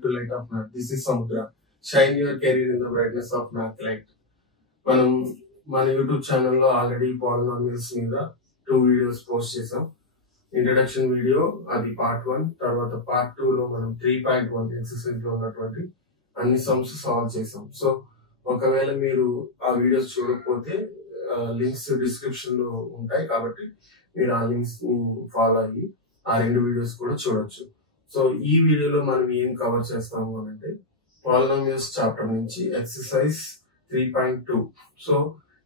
to Light of Math. This is Samudra. Shine your career in the brightness of math light. మనం మన YouTube ఛానల్లో already polynomials మీద 2 videos post చేసాం. Introduction video అది part 1, తర్వాత part 2 లో మనం 3.1 ఎక్సర్సైజ్ లో ఉన్నటువంటి అన్ని సమ్స్ సాల్వ్ చేసాం. సో ఒకవేళ మీరు ఆ వీడియోస్ చూడకపోతే లింక్స్ డిస్క్రిప్షన్ లో ఉంటాయి, కాబట్టి మీరు ఆ లింక్స్ ని ఫాలో అయ్యి ఆ 2 వీడియోస్ కూడా చూడొచ్చు. సో ఈ వీడియోలో మనం ఏం కవర్ చేస్తాము అంటే పాలినామియల్స్ చాప్టర్ నుంచి ఎక్సర్సైజ్ 3.2. సో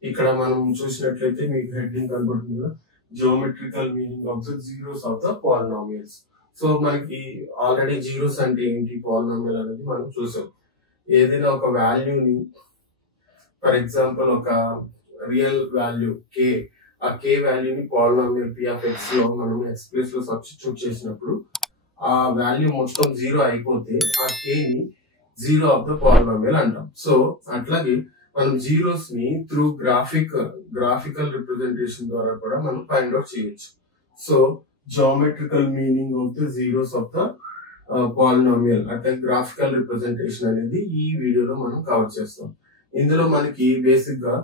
ఇక్కడ మనం చూసినట్లయితే మీకు హెడ్డింగ్ కనబడుతుంది కదా, geometrical meaning of the zeros of the polynomials. So మనకి ఆల్రెడీ జీరోస్ అంటే ఏంటి, పాలినామియల్ అనేది మనం చూసాం. ఏదైనా ఒక వాల్యూని, ఫర్ ఎగ్జాంపుల్ ఒక రియల్ వాల్యూ k, ఆ k వాల్యూని పాలినామియల్ p ఆఫ్ x లో మనం x ప్లేస్ లో సబ్స్టిట్యూట్ చేసినప్పుడు ఆ వాల్యూ మొత్తం 0 అయిపోతే ఆ k ని జీరో ఆఫ్ ద పాలినామియల్ అంటాం. సో అట్లాగే మనం జీరోస్ ని త్రూ గ్రాఫికల్ రిప్రజెంటేషన్ ద్వారా కూడా మనం ఫైండ్ అవుట్ చేయొచ్చు. So geometrical meaning of the zeros of the polynomial అంటే గ్రాఫికల్ రిప్రజెంటేషన్ అనేది ఈ వీడియోలో మనం కవర్ చేస్తాం. ఇందులో మనకి బేసిక్ గా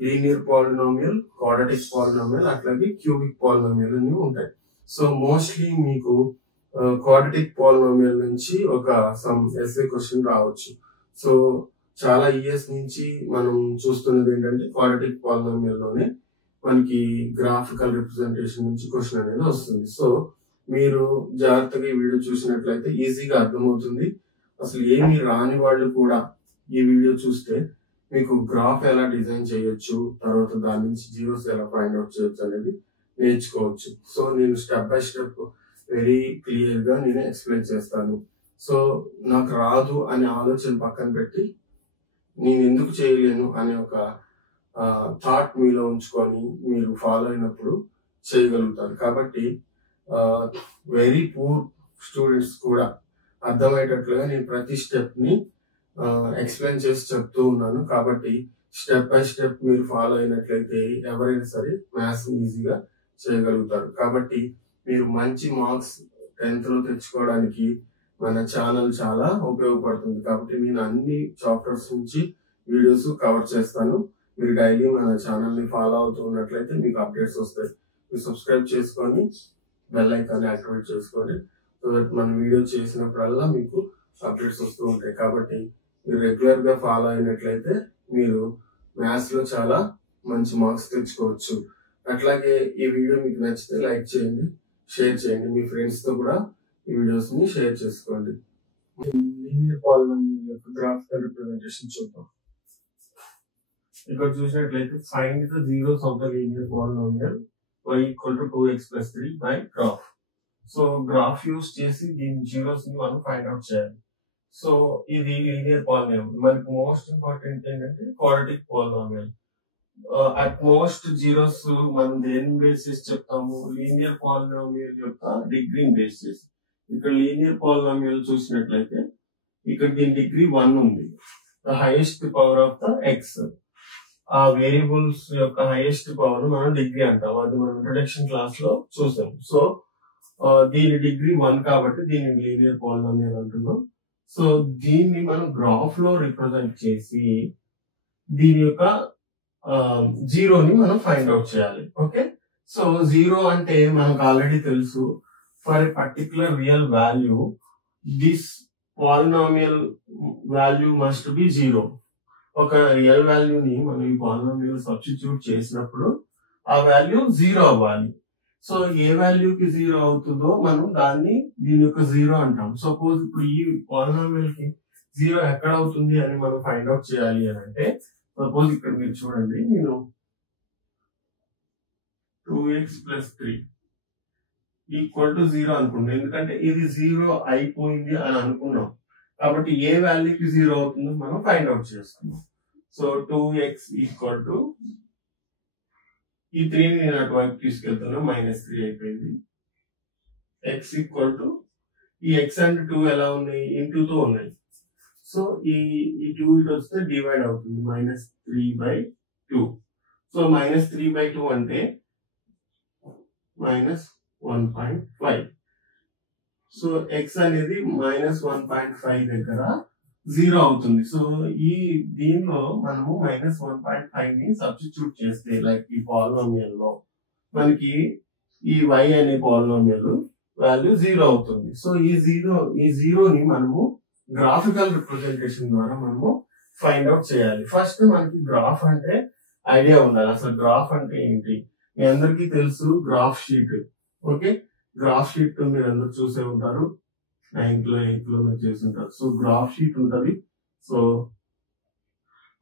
లీనియర్ పాలినామియల్, క్వాడ్రాటిక్ పాలినామియల్, అట్లాగే క్యూబిక్ పాలినామియల్ అని ఉంటాయి. సో మోస్ట్లీ మీకు క్వాడ్రాటిక్ పాలినామియల్ నుంచి ఒక సమ్ ఎస్ఏ క్వశ్చన్ రావచ్చు. సో చాలా ఇయర్స్ నుంచి మనం చూస్తున్నది ఏంటంటే క్వాడ్రాటిక్ పాలినామియల్ లోనే మనకి గ్రాఫికల్ రిప్రజెంటేషన్ నుంచి క్వశ్చన్ అనేది వస్తుంది. సో మీరు జాగ్రత్తగా ఈ వీడియో చూసినట్లయితే ఈజీగా అర్థమవుతుంది. అసలు ఏమి రాని వాళ్ళు కూడా ఈ వీడియో చూస్తే మీకు గ్రాఫ్ ఎలా డిజైన్ చేయొచ్చు, తర్వాత దాని నుంచి జీరోస్ ఎలా ఫైండ్ అవుట్ చేయొచ్చు అనేది నేర్చుకోవచ్చు. సో నేను step by step very clear గా నేను ఎక్స్ప్లెయిన్ చేస్తాను. సో నాకు రాదు అనే ఆలోచన పక్కన పెట్టి నేను ఎందుకు చేయలేను అనే ఒక థాట్ మీలో ఉంచుకొని మీరు ఫాలో అయినప్పుడు చేయగలుగుతారు. కాబట్టి వెరీ పూర్ స్టూడెంట్స్ కూడా అర్థమయ్యేటట్లుగా నేను ప్రతి స్టెప్ ని ఎక్స్ప్లెయిన్ చేసి చెప్తూ ఉన్నాను. కాబట్టి స్టెప్ బై స్టెప్ మీరు ఫాలో అయినట్లయితే ఎవరైనా సరే మ్యాథ్స్ ఈజీగా చేయగలుగుతారు. కాబట్టి మీరు మంచి మార్క్స్ 10th లో తెచ్చుకోవడానికి మన ఛానల్ చాలా ఉపయోగపడుతుంది. కాబట్టి నేను అన్ని చాప్టర్స్ నుంచి వీడియోస్ కవర్ చేస్తాను. మీరు డైలీ మన ఛానల్ ని ఫాలో అవుతూ ఉన్నట్లయితే మీకు అప్డేట్స్ వస్తాయి. మీరు సబ్స్క్రైబ్ చేసుకొని బెల్ ఐకాన్ యాక్టివేట్ చేసుకోండి. సో దట్ మన వీడియో చేసినప్పుడల్లా మీకు అప్డేట్స్ వస్తూ ఉంటాయి. కాబట్టి మీరు రెగ్యులర్ గా ఫాలో అయినట్లయితే మీరు మ్యాథ్స్ లో చాలా మంచి మార్క్స్ తెచ్చుకోవచ్చు. అట్లాగే ఈ వీడియో మీకు నచ్చితే లైక్ చేయండి, షేర్ చేయండి, మీ ఫ్రెండ్స్ తో కూడా ఈ వీడియోస్ ని షేర్ చేసుకోండి. లీనియర్ పాలినామియల్ యొక్క గ్రాఫికల్ రిప్రజెంటేషన్ చూద్దాం. ఇక్కడ చూసినట్లయితే find the zeros of the linear polynomial y equal to 2x + 3 by graph. So graph use చేసి దీని జీరోస్ ని మనం ఫైండ్ అవుట్ చేయాలి. సో ఇది లీనియర్ పాలినామియల్. మనకి మోస్ట్ ఇంపార్టెంట్ ఏంటంటే quadratic polynomial. At most zeros మనం దేని బేస్ చేసి చెప్తాము, లీనియర్ పాలినామియల్ యొక్క డిగ్రీని బేస్ చేసి. ఇక్కడ లీనియర్ పాలినామియల్ చూసినట్లయితే ఇక్కడ దీని డిగ్రీ 1 ఉంది. The highest power of the X, ఆ వేరియబుల్స్ యొక్క హైయెస్ట్ పవర్ మనం డిగ్రీ అంటాం. అది మనం ఇంట్రడక్షన్ క్లాస్ లో చూసాం. సో దీని డిగ్రీ 1 కాబట్టి దీన్ని లీనియర్ పాలినామియల్ అంటున్నాం. సో దీన్ని మనం గ్రాఫ్ లో రిప్రజెంట్ చేసి దీని యొక్క జీరోని మనం ఫైండ్ అవుట్ చేయాలి. ఓకే, సో జీరో అంటే మనకు ఆల్రెడీ తెలుసు, for a particular real value this polynomial value must be zero. ఒక రియల్ వాల్యూని మనం ఈ పాలినామియల్ సబ్స్టిట్యూట్ చేసినప్పుడు ఆ వాల్యూ 0 అవ్వాలి. సో ఏ వాల్యూకి 0 అవుతుందో మనం దాన్ని దీని యొక్క 0 అంటాం. సపోజ్ ఇప్పుడు ఈ పాలినామియల్ కి 0 ఎక్కడ అవుతుంది అని మనం ఫైండ్ అవుట్ చేయాలి అని అంటే, సపోజ్ ఇక్కడ మీరు చూడండి, నేను 2x + 3 ఈక్వల్ టు 0 అనుకున్నాను. ఎందుకంటే ఇది 0 అయిపోయింది అని అనుకున్నాం కాబట్టి ఏ వాల్యూకి 0 అవుతుందో మనం ఫైండ్ అవుట్ చేసుకున్నాం. సో 2x ఈక్వల్ టు ఈ 3ని నేను అటువైపు తీసుకెళ్తున్నా, -3 అయిపోయింది. x ఈక్వల్ టు ఈ x అండ్ 2 ఎలా ఉన్నాయి, ఇంటూ తో ఉన్నాయి. సో ఈ 2 ఇటు వస్తే డివైడ్ అవుతుంది, -3/2. సో -3/2 అంటే -1.5. సో ఎక్స్ అనేది -1.5 దగ్గర 0 అవుతుంది. సో ఈ దీనిలో మనము -1.5 ని సబ్స్టిట్యూట్ చేస్తే లైక్ ఈ పాలినామియల్ లో మనకి ఈ y అనే పాలినామియల్ వాల్యూ 0 అవుతుంది. సో ఈ జీరోని మనము గ్రాఫికల్ రిప్రజెంటేషన్ ద్వారా మనము ఫైండ్ అవుట్ చేయాలి. ఫస్ట్ మనకి గ్రాఫ్ అంటే ఐడియా ఉండాలి. అసలు గ్రాఫ్ అంటే ఏంటి మీ అందరికీ తెలుసు, graph sheet. Okay, graph sheet మీరు అందరు చూసే ఉంటారు, 9th లో 8th లో మీరు చేసి ఉంటారు. సో గ్రాఫ్ షీట్ ఉంటది. సో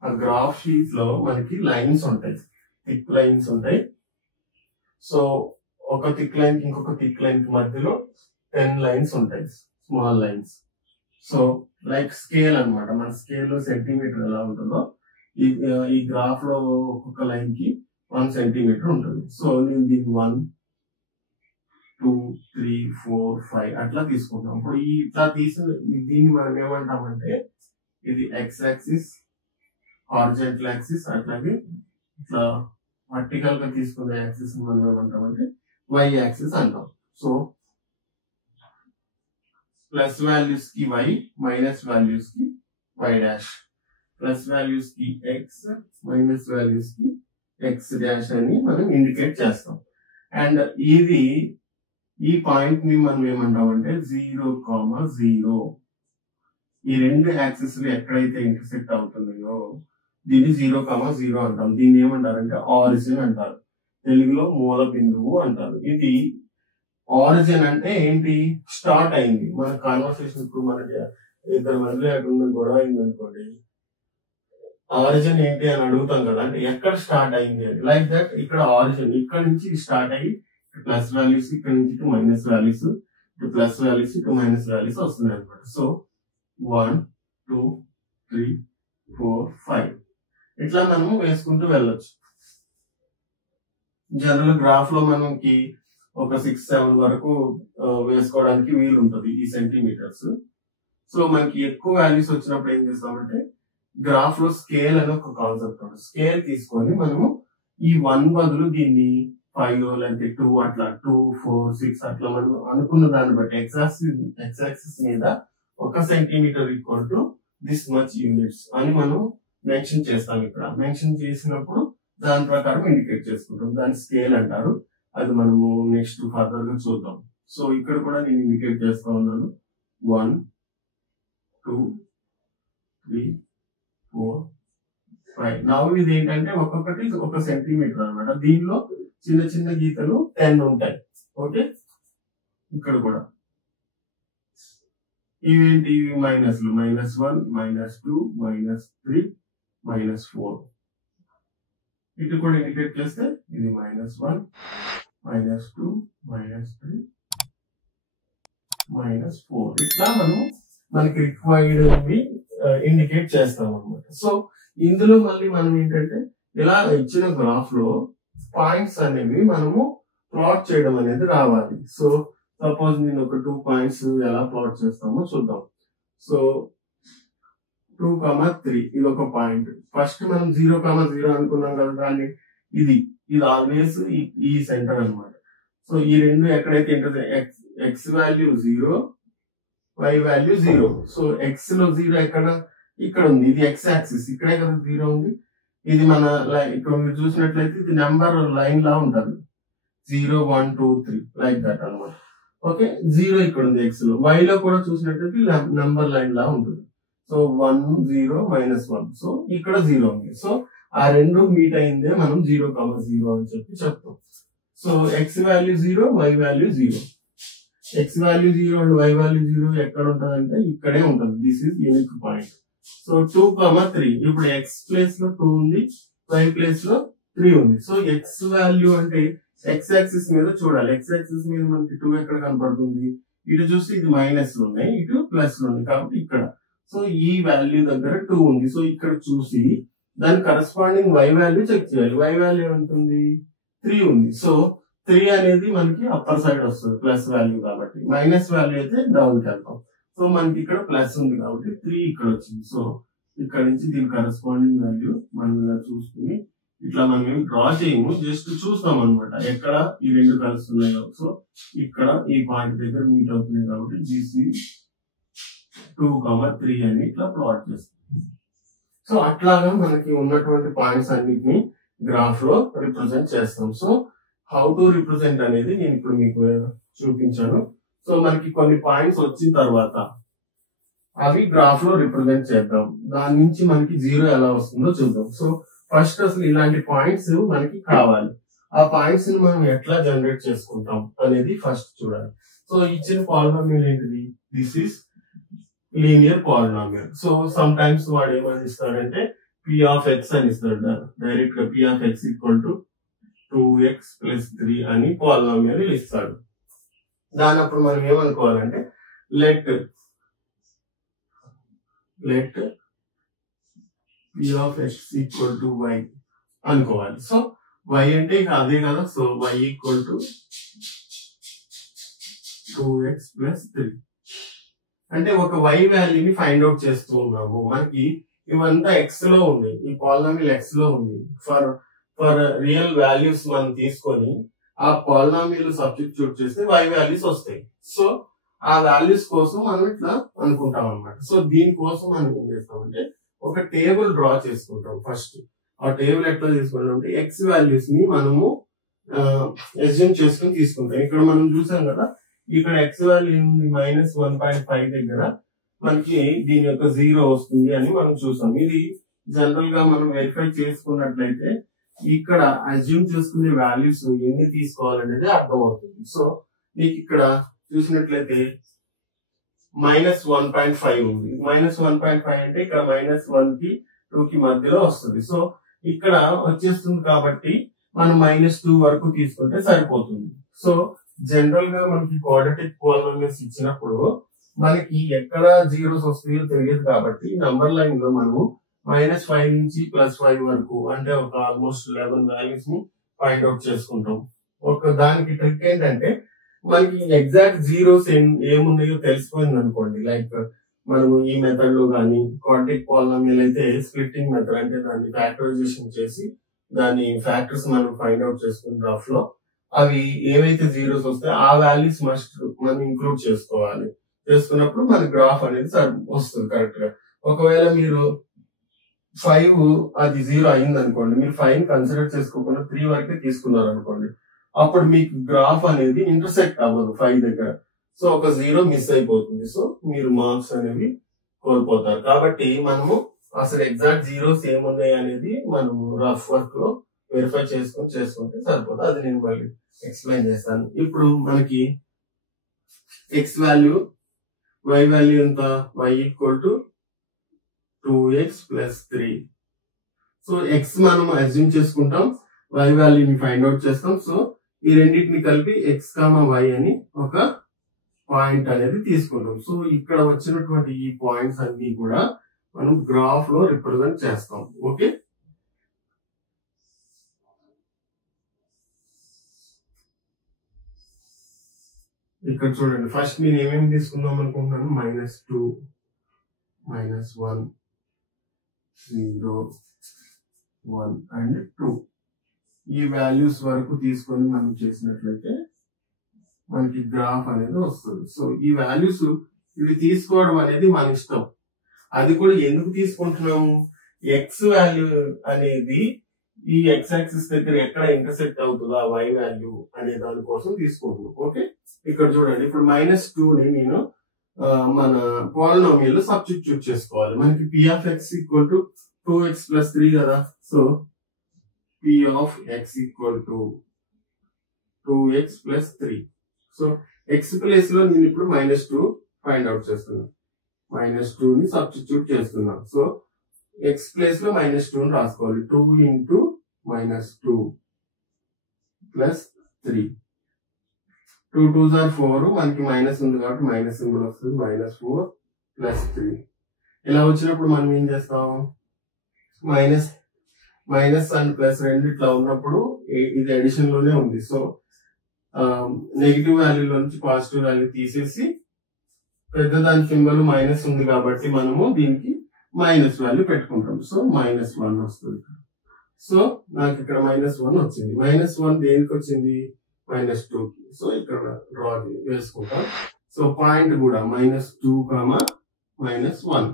ఆ గ్రాఫ్ షీట్ లో మనకి లైన్స్ ఉంటాయి, థిక్ లైన్స్ ఉంటాయి. సో ఒక థిక్ లైన్ కి ఇంకొక థిక్ లైన్ కి మధ్యలో 10 లైన్స్ ఉంటాయి, small lines. So like scale అన్నమాట. మన స్కేల్ లో సెంటీమీటర్ ఎలా ఉంటుందో ఈ గ్రాఫ్ లో ఒక్కొక్క లైన్ కి 1 సెంటీమీటర్ ఉంటుంది. సో నేను దీన్ని 1, 2, 3, 4, 5 అట్లా తీసుకుంటాం. ఇప్పుడు ఇట్లా దీన్ని మనం ఏమంటామంటే ఇది ఎక్స్ యాక్సిస్, హారిజాంటల్ యాక్సిస్, అట్లాగే ఇట్లా వర్టికల్ గా తీసుకునే యాక్సిస్ మనం ఏమంటామంటే వై యాక్సిస్ అంటాం. సో ప్లస్ వాల్యూస్ కి వై, మైనస్ వాల్యూస్ కి వై డాష్, ప్లస్ వాల్యూస్ కి ఎక్స్, మైనస్ వాల్యూస్ కి ఎక్స్ డాష్ అని మనం ఇండికేట్ చేస్తాం. అండ్ ఈ పాయింట్ ని మనం ఏమంటామంటే 0,0. ఈ రెండు యాక్సిస్ ఎక్కడైతే ఇంటర్సెక్ట్ అవుతున్నాయో దీన్ని 0,0 అంటాం. దీన్ని ఏమంటారంటే ఆరిజిన్ అంటారు, తెలుగులో మూల బిందువు అంటారు. ఇది ఆరిజిన్ అంటే ఏంటి, స్టార్ట్ అయింది మన కాన్వర్సేషన్. ఇప్పుడు మనకి ఇద్దరు మధ్యలో ఎక్కడ గొడవ అయింది అనుకోండి, ఆరిజిన్ ఏంటి అని అడుగుతాం కదా, అంటే ఎక్కడ స్టార్ట్ అయింది అని. లైక్ దట్ ఇక్కడ ఆరిజిన్ ఇక్కడ నుంచి స్టార్ట్ అయ్యి ప్లస్ వాల్యూస్, ఇక్కడ నుంచి ఇటు మైనస్ వాల్యూస్, ఇటు ప్లస్ వాల్యూస్, ఇటు మైనస్ వాల్యూస్ వస్తున్నాయి అనమాట. సో 1, 2, 3, 4, 5 ఇట్లా మనము వేసుకుంటూ వెళ్ళొచ్చు. జనరల్ గ్రాఫ్ లో మనకి ఒక 6, 7 వరకు వేసుకోవడానికి వీలు ఉంటుంది ఈ సెంటీమీటర్స్. సో మనకి ఎక్కువ వాల్యూస్ వచ్చినప్పుడు ఏం చేస్తామంటే గ్రాఫ్ లో స్కేల్ అని ఒక కాన్సెప్ట్ ఉంటుంది. స్కేల్ తీసుకొని మనము ఈ 1 బదులు దీన్ని 5 లేకపోతే 2 అట్లా 2, 4, 6 అట్లా మనం అనుకున్న దాన్ని బట్టి ఎక్స్ యాక్సిస్ మీద 1 centimetre equal to this much units అని మనం మెన్షన్ చేస్తాం. ఇక్కడ మెన్షన్ చేసినప్పుడు దాని ప్రకారం ఇండికేట్ చేసుకుంటాం, దాన్ని స్కేల్ అంటారు. అది మనము నెక్స్ట్ ఫర్దర్ గా చూద్దాం. సో ఇక్కడ కూడా నేను ఇండికేట్ చేస్తా ఉన్నాను 1, 2, 3, 4, 5. నవ్వు ఇది ఏంటంటే ఒక్కొక్కటి 1 సెంటీమీటర్ అనమాట. దీనిలో చిన్న చిన్న గీతలు 10 ఉంటాయి. ఓకే, ఇక్కడ కూడా ఇవేంటి మైనస్లు, -1, -2, -3, -4. ఇటు కూడా ఇండికేట్ చేస్తే ఇది -1, -2, -3, -4 ఇట్లా మనం మనకి రిక్వైర్డ్ ఇండికేట్ చేస్తాం అనమాట. సో ఇందులో మళ్ళీ మనం ఏంటంటే ఇలా ఇచ్చిన గ్రాఫ్ లో పాయింట్స్ అనేవి మనము ప్లాట్ చేయడం అనేది రావాలి. సో సపోజ్ నేను ఒక 2 పాయింట్స్ ఎలా ప్లాట్ చేస్తామో చూద్దాం. సో 2,3 ఇది ఒక పాయింట్. ఫస్ట్ మనం 0,0 అనుకున్నాం కదా, దాన్ని ఇది ఆల్వేస్ ఈ సెంటర్ అన్నమాట. సో ఈ రెండు ఎక్కడైతే x value 0, y value 0. So x లో 0 ఇక్కడ ఉంది, ఇది ఎక్స్ యాక్సిస్, ఇక్కడే కదా 0 ఉంది. ఇది మన ఇక్కడ మీరు చూసినట్లయితే ఇది నెంబర్ లైన్ లా ఉంటది, 0, 1, 2, 3 లైక్ దట్ అన్నమాట. ఓకే, 0 ఇక్కడ ఉంది ఎక్స్ లో. వై లో కూడా చూసినట్లయితే నెంబర్ లైన్ లా ఉంటుంది. సో 1, 0, -1. సో ఇక్కడ 0 ఉంది. సో ఆ రెండు మీట్ అయిందే మనం 0,0 అని చెప్తాం. So x value 0, y value 0. X value 0 and y value 0 ఎక్కడ ఉంటదంటే ఇక్కడే ఉంటుంది. This is unique point. So 2,3 ఇప్పుడు ఎక్స్ ప్లేస్ లో 2 ఉంది, వై ప్లేస్ లో 3 ఉంది. సో ఎక్స్ వాల్యూ అంటే ఎక్స్ యాక్సిస్ మీద చూడాలి. ఎక్స్ యాక్సిస్ మీద మనకి 2 ఎక్కడ కనపడుతుంది, ఇటు చూస్తే ఇది మైనస్లు ఉన్నాయి, ఇటు ప్లస్లు ఉన్నాయి, కాబట్టి ఇక్కడ. సో ఈ వాల్యూ దగ్గర 2 ఉంది. సో ఇక్కడ చూసి దాని కరస్పాండింగ్ వై వాల్యూ చెక్ చేయాలి. వై వాల్యూ ఎంత ఉంది, 3 ఉంది. సో 3 అనేది మనకి అప్పర్ సైడ్ వస్తుంది ప్లస్ వాల్యూ కాబట్టి, మైనస్ వాల్యూ అయితే డౌన్ కి వెళ్తాం. సో మనకి ఇక్కడ ప్లస్ ఉంది కాబట్టి 3 ఇక్కడ వచ్చింది. సో ఇక్కడ నుంచి దీని కరస్పాండింగ్ వాల్యూ మనం ఇలా చూసుకుని ఇట్లా మనం ఏం డ్రా చేయము, జస్ట్ చూస్తాం అనమాట ఎక్కడ ఈ రెండు కలుస్తున్నాయో. సో ఇక్కడ ఈ పాయింట్ దగ్గర మీట్ అవుతున్నాయి కాబట్టి GC 2, 3 అని ఇట్లా ప్లాట్ చేస్తాం. సో అట్లాగా మనకి ఉన్నటువంటి పాయింట్స్ అన్నిటిని గ్రాఫ్ లో రిప్రజెంట్ చేస్తాం. సో హౌ టు రిప్రజెంట్ అనేది నేను ఇప్పుడు మీకు చూపించాను. సో మనకి కొన్ని పాయింట్స్ వచ్చిన తర్వాత అవి గ్రాఫ్ లో రిప్రజెంట్ చేద్దాం. దాని నుంచి మనకి 0 ఎలా వస్తుందో చూద్దాం. సో ఫస్ట్ అసలు ఇలాంటి పాయింట్స్ మనకి కావాలి. ఆ పాయింట్స్ ని మనం ఎట్లా జనరేట్ చేసుకుంటాం అనేది ఫస్ట్ చూడాలి. సో ఇచ్చిన పాలినామియల్ ఏంటిది? This is linear polynomial. So some times వాడు ఏమని ఇస్తాడంటే P of x అని ఇస్తాడు. డైరెక్ట్ గా P of x equal to 2x + 3 అని పాలినామియల్ ఇస్తాడు. దాని అప్పుడు మనం ఏమనుకోవాలంటే let P of x equal to y అనుకోవాలి. సో y అంటే ఇక అదే కదా. So y equal to 2x + 3 అంటే ఒక y వాల్యూని ఫైండ్ అవుట్ చేస్తూ ఉన్నాము. మనకి ఇవంతా x లో ఉంది, ఈ పాలినామియల్ x లో ఉంది. ఫర్ రియల్ వాల్యూస్ మనం తీసుకొని ఆ పాలినామియల్ సబ్స్టిట్యూట్ చేస్తే y వాల్యూస్ వస్తాయి. సో ఆ వాల్యూస్ కోసం మనం ఇట్లా అనుకుంటాం అనమాట. సో దీనికోసం మనం ఏం చేస్తామంటే ఒక టేబుల్ డ్రా చేసుకుంటాం. ఫస్ట్ ఆ టేబుల్ ఎట్లా తీసుకుంటామంటే x వాల్యూస్ ని మనము అస్యూమ్ చేసుకుని తీసుకుంటాం. ఇక్కడ మనం చూసాం కదా, ఇక్కడ x వాల్యూ ఏముంది? -1.5 దగ్గర మనకి దీని యొక్క 0 వస్తుంది అని మనం చూసాం. ఇది జనరల్ గా మనం వెరిఫై చేసుకున్నట్లయితే ఇక్కడ అస్యూమ్ చేసుకునే వాల్యూస్ ఎన్ని తీసుకోవాలనేది అర్థమవుతుంది. సో మీకు ఇక్కడ చూసినట్లయితే -1.5 ఉంది. -1.5 అంటే ఇక్కడ -1 కి 2 కి మధ్యలో వస్తుంది. సో ఇక్కడ వచ్చేస్తుంది కాబట్టి మనం -2 వరకు తీసుకుంటే సరిపోతుంది. సో జనరల్ గా మనకి క్వాడ్రాటిక్ పాలినామియల్స్ ఇచ్చినప్పుడు మనకి ఎక్కడ జీరోస్ వస్తాయో తెలియదు కాబట్టి నంబర్ లైన్ లో మనము -5 నుంచి +5 వరకు అంటే ఒక ఆల్మోస్ట్ 11 వాల్యూస్ ని ఫైండ్ అవుట్ చేసుకుంటాం. ఒక దానికి ట్రిక్ ఏంటంటే మనకి ఎగ్జాక్ట్ జీరోస్ ఏమున్నాయో తెలిసిపోయింది అనుకోండి. లైక్ మనము ఈ మెథడ్ లో కానీ క్వాడ్రాటిక్ పాలినామియల్ అయితే స్ప్లిట్టింగ్ మెథడ్ అంటే దాన్ని ఫ్యాక్టరైజేషన్ చేసి దాని ఫ్యాక్టర్స్ మనం ఫైండ్ అవుట్ చేసుకుని గ్రాఫ్ లో అవి ఏవైతే జీరోస్ వస్తాయో ఆ వాల్యూస్ మస్ట్ మనం ఇంక్లూడ్ చేసుకోవాలి. చేసుకున్నప్పుడు మన గ్రాఫ్ అనేది వస్తుంది కరెక్ట్ గా. ఒకవేళ మీరు 5 అది 0 అయింది అనుకోండి, మీరు 5 కన్సిడర్ చేసుకోకుండా 3 వరకే తీసుకున్నారు అనుకోండి, అప్పుడు మీకు గ్రాఫ్ అనేది ఇంటర్సెక్ట్ అవ్వదు 5 దగ్గర. సో ఒక 0 మిస్ అయిపోతుంది. సో మీరు మార్క్స్ అనేవి కోల్పోతారు. కాబట్టి మనము అసలు ఎగ్జాక్ట్ జీరోస్ ఏమున్నాయి అనేది మనము రఫ్ వర్క్ లో వెరిఫై చేసుకుంటే సరిపోతుంది. అది నేను మళ్ళీ ఎక్స్ప్లెయిన్ చేస్తాను. ఇప్పుడు మనకి x వాల్యూ y వాల్యూ ఎంత? y equal to 2x + 3. So x మనం అస్యూమ్ చేసుకుంటాం, y వాల్యూని ఫైండ్ అవుట్ చేస్తాం. సో ఈ రెండింటిని కలిపి x, y అని ఒక పాయింట్ అనేది తీసుకుంటాం. సో ఇక్కడ వచ్చినటువంటి ఈ పాయింట్స్ అన్ని కూడా మనం గ్రాఫ్ లో రిప్రజెంట్ చేస్తాం. ఓకే, ఇక్కడ చూడండి. ఫస్ట్ నేను ఏమేమి తీసుకుందాం అనుకుంటున్నాను? -2, -1, 0, 1 అండ్ 2 ఈ వాల్యూస్ వరకు తీసుకొని మనం చేసినట్లయితే మనకి గ్రాఫ్ అనేది వస్తుంది. సో ఈ వాల్యూస్ ఇవి తీసుకోవడం అనేది మన ఇష్టం. అది కూడా ఎందుకు తీసుకుంటున్నాము? ఎక్స్ వాల్యూ అనేది ఈ ఎక్స్ యాక్సిస్ దగ్గర ఎక్కడ ఇంటర్సెక్ట్ అవుతుందా y వాల్యూ అనే దానికోసం తీసుకుంటున్నాం. ఓకే, ఇక్కడ చూడండి. ఇప్పుడు -2 ని నేను మన పాలినామియల్ లో సబ్స్టిట్యూట్ చేసుకోవాలి. మనకి P of x equal to 2x + 3 కదా. So P of x equal to 2x + 3. So x place లో నేను ఇప్పుడు -2 ఫైండ్ అవుట్ చేస్తున్నాను. -2 ని సబ్స్టిట్యూట్ చేస్తున్నాను. సో x ప్లేస్ లో -2 ని రాసుకోవాలి. 2 × -2 + 3. 2 2s are 4. మనకి మైనస్ ఉంది కాబట్టి మైనస్ సింబల్ వస్తుంది. -4 + 3. ఇలా వచ్చినప్పుడు మనం ఏం చేస్తాం? మైనస్ అండ్ ప్లస్ రెండు ఇట్లా ఉన్నప్పుడు ఇది అడిషన్ లోనే ఉంది. సో నెగిటివ్ వాల్యూలో నుంచి పాజిటివ్ వాల్యూ తీసేసి పెద్ద దాని సింబల్ మైనస్ ఉంది కాబట్టి మనము దీనికి మైనస్ వాల్యూ పెట్టుకుంటాం. సో -1 వస్తుంది. సో నాకు ఇక్కడ -1 వచ్చింది. -1 దేనికి వచ్చింది? -2 కి. సో ఇక్కడ డ్రా వేసుకుంటాం. సో పాయింట్ కూడా -2, -1.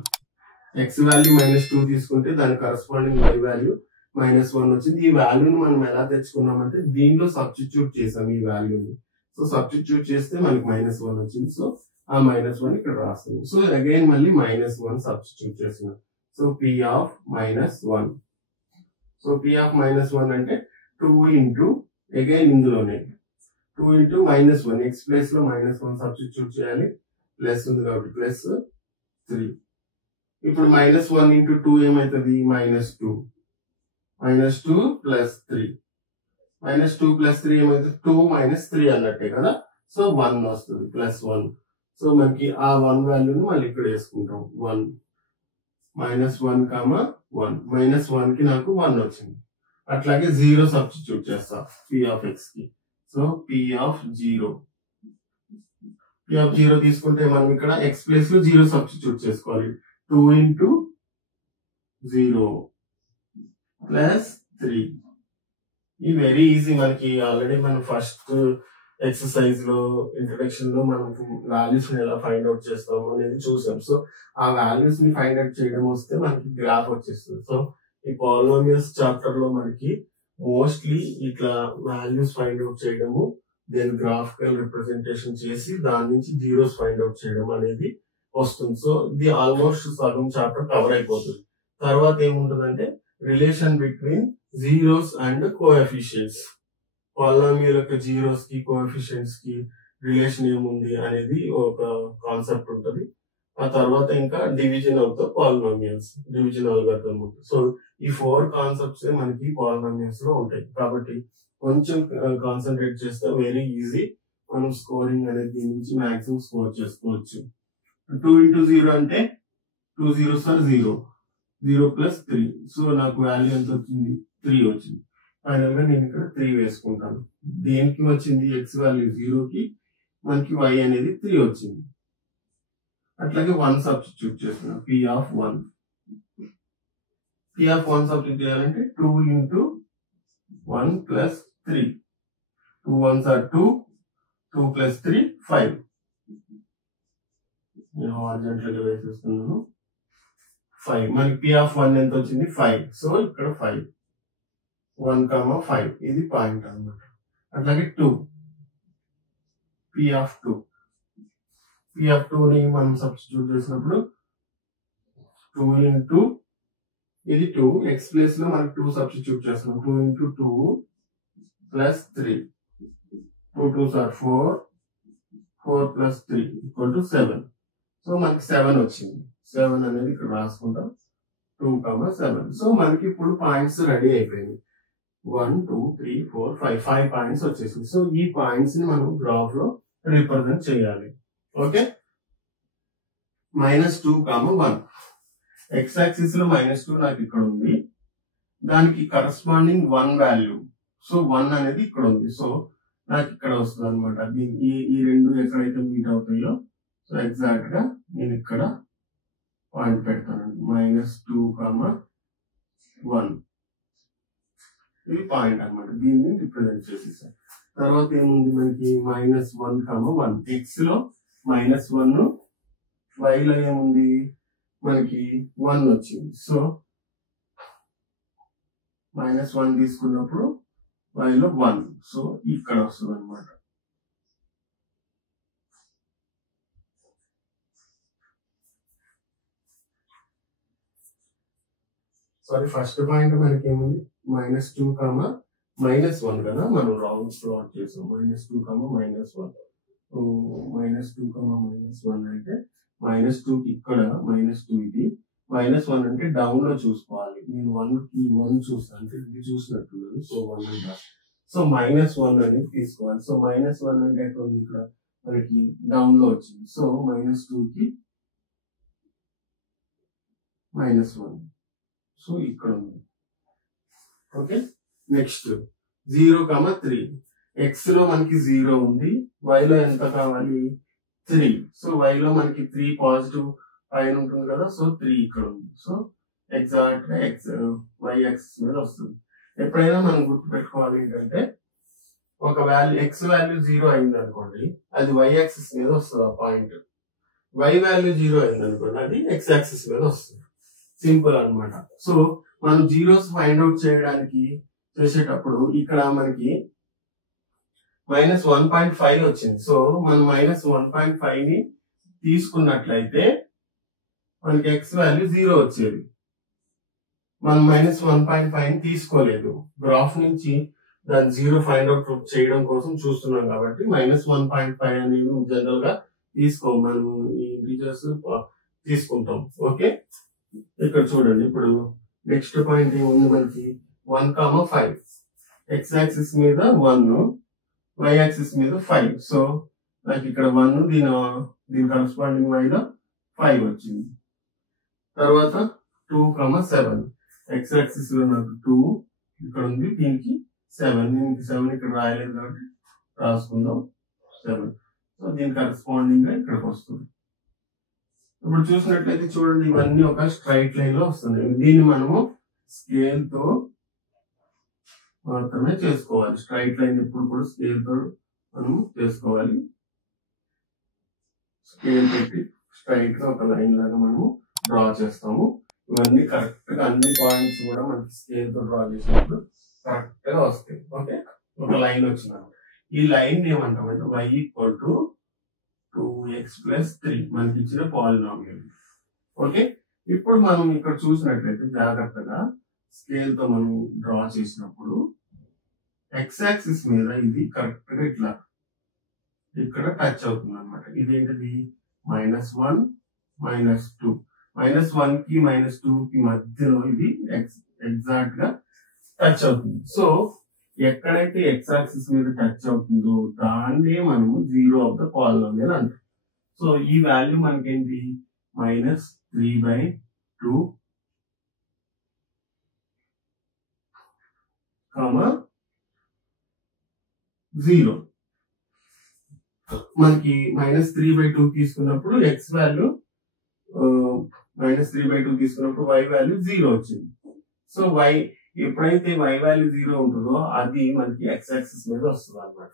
ఎక్స్ వాల్యూ -2 తీసుకుంటే దాని కరస్పాండింగ్ y వాల్యూ -1 వచ్చింది. ఈ వాల్యూని మనం ఎలా తెచ్చుకున్నామంటే దీనిలో సబ్స్టిట్యూట్ చేసాం ఈ వాల్యూని. సో సబ్స్టిట్యూట్ చేస్తే మనకి -1 వచ్చింది. సో ఆ -1 ఇక్కడ రాస్తున్నాం. సో అగైన్ మళ్ళీ -1 సబ్స్టిట్యూట్ చేస్తున్నాం. So p of -1. So p of -1 అంటే 2 ఇంటూ అగైన్ ఇందులోనే 2 ఇంటూ -1 ఎక్స్ ప్లేస్ లో -1 సబ్స్టిట్యూట్ చేయాలి. ప్లస్ ఉంది కాబట్టి +3. ఇప్పుడు -1 ఇంటూ 2 ఏమవుతుంది? -2. -2 + 3. -2 + 3 ఏమవుతుంది? 2 - 3 అన్నట్టే కదా. సో 1 వస్తుంది, +1. సో మనకి ఆ 1 వాల్యూని మళ్ళీ ఇక్కడ వేసుకుంటాం. 1 -1, 1 -1 కి నాకు 1 వచ్చింది. అట్లాగే 0 సబ్స్టిట్యూట్ చేస్తా p ఆఫ్ x కి. So p of 0. p of 0 తీసుకుంటే మనం ఇక్కడ x ప్లేస్ లో 0 సబ్స్టిట్యూట్ చేసుకోవాలి. 2 ఇంటూ 0 + 3. ఇది వెరీ ఈజీ. మనకి ఆల్రెడీ మనం ఫస్ట్ ఎక్సర్సైజ్ లో ఇంట్రడక్షన్ లో మనం వాల్యూస్ ని ఎలా ఫైండ్ అవుట్ చేస్తాము అనేది చూసాం. సో ఆ వాల్యూస్ ని ఫైండ్ అవుట్ చేయడం వస్తే మనకి గ్రాఫ్ వచ్చేస్తుంది. సో ఈ పాలినామియల్స్ చాప్టర్ లో మనకి మోస్ట్లీ ఇట్లా వాల్యూస్ ఫైండ్ అవుట్ చేయడము, దెన్ గ్రాఫికల్ రిప్రజెంటేషన్ చేసి దాని నుంచి జీరోస్ ఫైండ్ అవుట్ చేయడం అనేది వస్తుంది. సో ఇది ఆల్మోస్ట్ సగం చాప్టర్ కవర్ అయిపోతుంది. తర్వాత ఏముంటుందంటే relation between zeros and coefficients. Polynomial యొక్క జీరోస్ కి కోఎఫిషియెంట్స్ కి రిలేషన్ ఏముంది అనేది ఒక కాన్సెప్ట్ ఉంటుంది. ఆ తర్వాత ఇంకా division of the polynomials, division algorithm ఉంటుంది. సో ఈ 4 కాన్సెప్ట్స్ మనకి పాలినామియల్స్ లో ఉంటాయి. కాబట్టి కొంచెం కాన్సన్ట్రేట్ చేస్తే వెరీ ఈజీ మనం స్కోరింగ్ అనేది దీని నుంచి మాక్సిమం స్కోర్ చేసుకోవచ్చు. 2 ఇంటూ 0 అంటే 2 zeros are 0. 0 + 3. సో నాకు వాల్యూ ఎంత వచ్చింది? 3 వచ్చింది. ఫైనల్ గా నేను ఇక్కడ 3 వేసుకుంటాను. దేనికి వచ్చింది? ఎక్స్ వాల్యూ 0 కి, మనకి y అనేది 3 వచ్చింది. అట్లాగే 1 సబ్స్టిట్యూట్ చేస్తున్నాం. p of 1. p of 1 substitute చేయాలంటే 2 ఇంటూ 1 + 3. 2 1s are 2. 2 + 3 5. నేను హారిజాంటల్ గా వేసేస్తున్నాను. 5. మనకి p ఆఫ్ 1 ఎంత వచ్చింది? 5. సో ఇక్కడ 5. 1, 5. ఇది పాయింట్ అన్నమాట. అట్లాగే 2. p of 2. p ఆఫ్ 2 ని మనం సబ్స్టిట్యూట్ చేసినప్పుడు 2 ఇంటూ ఇది 2 ఎక్స్ ప్లేస్ లో మనకి 2 సబ్స్టిట్యూట్ చేస్తున్నాం. 2 ఇంటూ 2 + 3. 2 2s are 4. 4 + 3 = 7. సో మనకి 7 వచ్చింది. 7 అనేది ఇక్కడ రాసుకుంటాం. 2, 7. సో మనకి ఇప్పుడు పాయింట్స్ రెడీ అయిపోయింది. 1 2 3 4 5 5 పాయింట్స్ వచ్చేసింది. సో ఈ పాయింట్స్ ని మనం గ్రాఫ్ లో రిప్రజెంట్ చేయాలి. ఓకే. -2, 1. ఎక్స్ యాక్సిస్ లో -2 నాకు ఇక్కడ ఉంది. దానికి కరస్పాండింగ్ 1 వాల్యూ. సో 1 అనేది ఇక్కడ ఉంది. సో నాకు ఇక్కడ వస్తుంది అనమాట. ఈ రెండు ఎక్కడైతే మీట్ అవుతాయో సో ఎగ్జాక్ట్ గా నేను ఇక్కడ పాయింట్ పెడతాను. -2, 1. ఇది పాయింట్ అనమాట. దీన్ని రిప్రజెంట్ చేసేసాను. తర్వాత ఏముంది మనకి? -1, 1. ఎక్స్ లో -1, y లో ఏముంది? మనకి 1 వచ్చింది. సో -1 తీసుకున్నప్పుడు y లో 1. సో ఇక్కడ వస్తుంది అనమాట. సారీ, ఫస్ట్ పాయింట్ మనకి ఏముంది? -2, -1 కదా. మనం రాంగ్ ప్లాట్ చేసాం. -2, -1. సో -2, -1 అంటే -2 కి ఇక్కడ -2 ఇది. -1 అంటే డౌన్ లో చూసుకోవాలి. నేను 1 కి 1 చూస్తాను అంటే ఇది చూసినట్టున్నాను. సో 1 అంటే సో -1 అనేది తీసుకోవాలి. సో -1 అంటే ఎక్కడ ఉంది? ఇక్కడ మనకి డౌన్ లో వచ్చింది. సో -2 కి -1. సో ఇక్కడ ఉంది. ఓకే. నెక్స్ట్ 0, 3. ఎక్స్ లో మనకి 0 ఉంది. y లో ఎంత కావాలి? 3. సో y లో మనకి 3 పాజిటివ్ పైన ఉంటుంది కదా. సో 3 ఇక్కడ ఉంది. సో ఎగ్జాక్ట్ గా y యాక్సిస్ మీద వస్తుంది. ఎప్పుడైనా మనం గుర్తుపెట్టుకోవాలి ఏంటంటే ఒక వాల్యూ ఎక్స్ వాల్యూ 0 అయింది అనుకోండి, అది y యాక్సిస్ మీద వస్తుంది. ఆ పాయింట్ y వాల్యూ 0 అయింది అనుకోండి, అది x యాక్సిస్ మీద వస్తుంది. సింపుల్ అన్నమాట. సో మనం జీరోస్ ఫైండ్ అవుట్ చేయడానికి చేసేటప్పుడు ఇక్కడ మనకి -1.5 వచ్చింది. సో మనం -1.5 ని తీసుకున్నట్లయితే మనకి x వాల్యూ 0 వచ్చేది. మనం -1.5 ని తీసుకోలేదు, గ్రాఫ్ నుంచి దాని 0 ఫైండ్ అవుట్ చేయడం కోసం చూస్తున్నాం కాబట్టి -1.5 అనేది జనరల్ గా తీసుకోం, మనం ఈ ఇంటిజర్స్ తీసుకుంటాం. ఓకే, ఇక్కడ చూడండి. ఇప్పుడు నెక్స్ట్ పాయింట్ ఏముంది మనకి 1,5 x యాక్సిస్ మీద 1, y యాక్సిస్ మీద 5. సో నాకు ఇక్కడ 1 దీని కరస్పాండింగ్ y లో 5 వచ్చింది. తర్వాత 2,7 x యాక్సిస్ లో నాకు 2 ఇక్కడ ఉంది, దీనికి 7. దీనికి 7 ఇక్కడ రాయలేదు కాబట్టి రాసుకుందాం 7. సో దీని కరస్పాండింగ్ గా ఇక్కడికి వస్తుంది. ఇప్పుడు చూసినట్లయితే చూడండి, ఇవన్నీ ఒక స్ట్రైట్ లైన్ లో వస్తున్నాయి. దీన్ని మనము స్కేల్ తో మాత్రమే చేసుకోవాలి. స్ట్రైట్ లైన్ ఎప్పుడు కూడా స్కేల్ తో మనము చేసుకోవాలి. స్కేల్ పెట్టి స్ట్రైట్ గా ఒక లైన్ లాగా మనము డ్రా చేస్తాము. ఇవన్నీ కరెక్ట్ గా అన్ని పాయింట్స్ కూడా మనకి స్కేల్ తో డ్రా చేసినప్పుడు కరెక్ట్ గా వస్తాయి. ఓకే, ఒక లైన్ వచ్చిన ఈ లైన్ ఏమంటామంటే y = 2x + 3 మనకి ఇచ్చిన పాలినామియల్. ఓకే, ఇప్పుడు మనం ఇక్కడ చూసినట్లయితే జాగ్రత్తగా స్కేల్ తో మనం డ్రా చేసినప్పుడు x యాక్సిస్ మీద ఇది కరెక్ట్ గా ఇట్లా ఇక్కడ టచ్ అవుతుంది అనమాట. ఇదేంటిది -1 -2, -1 కి -2 కి మధ్యలో ఇది ఎగ్జాక్ట్ గా టచ్ అవుతుంది. సో ఎక్కడైతే x యాక్సిస్ మీద టచ్ అవుతుందో దాన్నే మనము 0 ఆఫ్ ద పాలినామియల్ అంటాం. సో ఈ వాల్యూ మనకేంటి -3/2, 0. మనకి -3/2 తీసుకున్నప్పుడు x వాల్యూ -3/2 తీసుకున్నప్పుడు y వాల్యూ 0 వచ్చింది. సో ఎప్పుడైతే y వాల్యూ 0 ఉంటుందో అది మనకి x యాక్సిస్ మీద వస్తుంది అన్నమాట.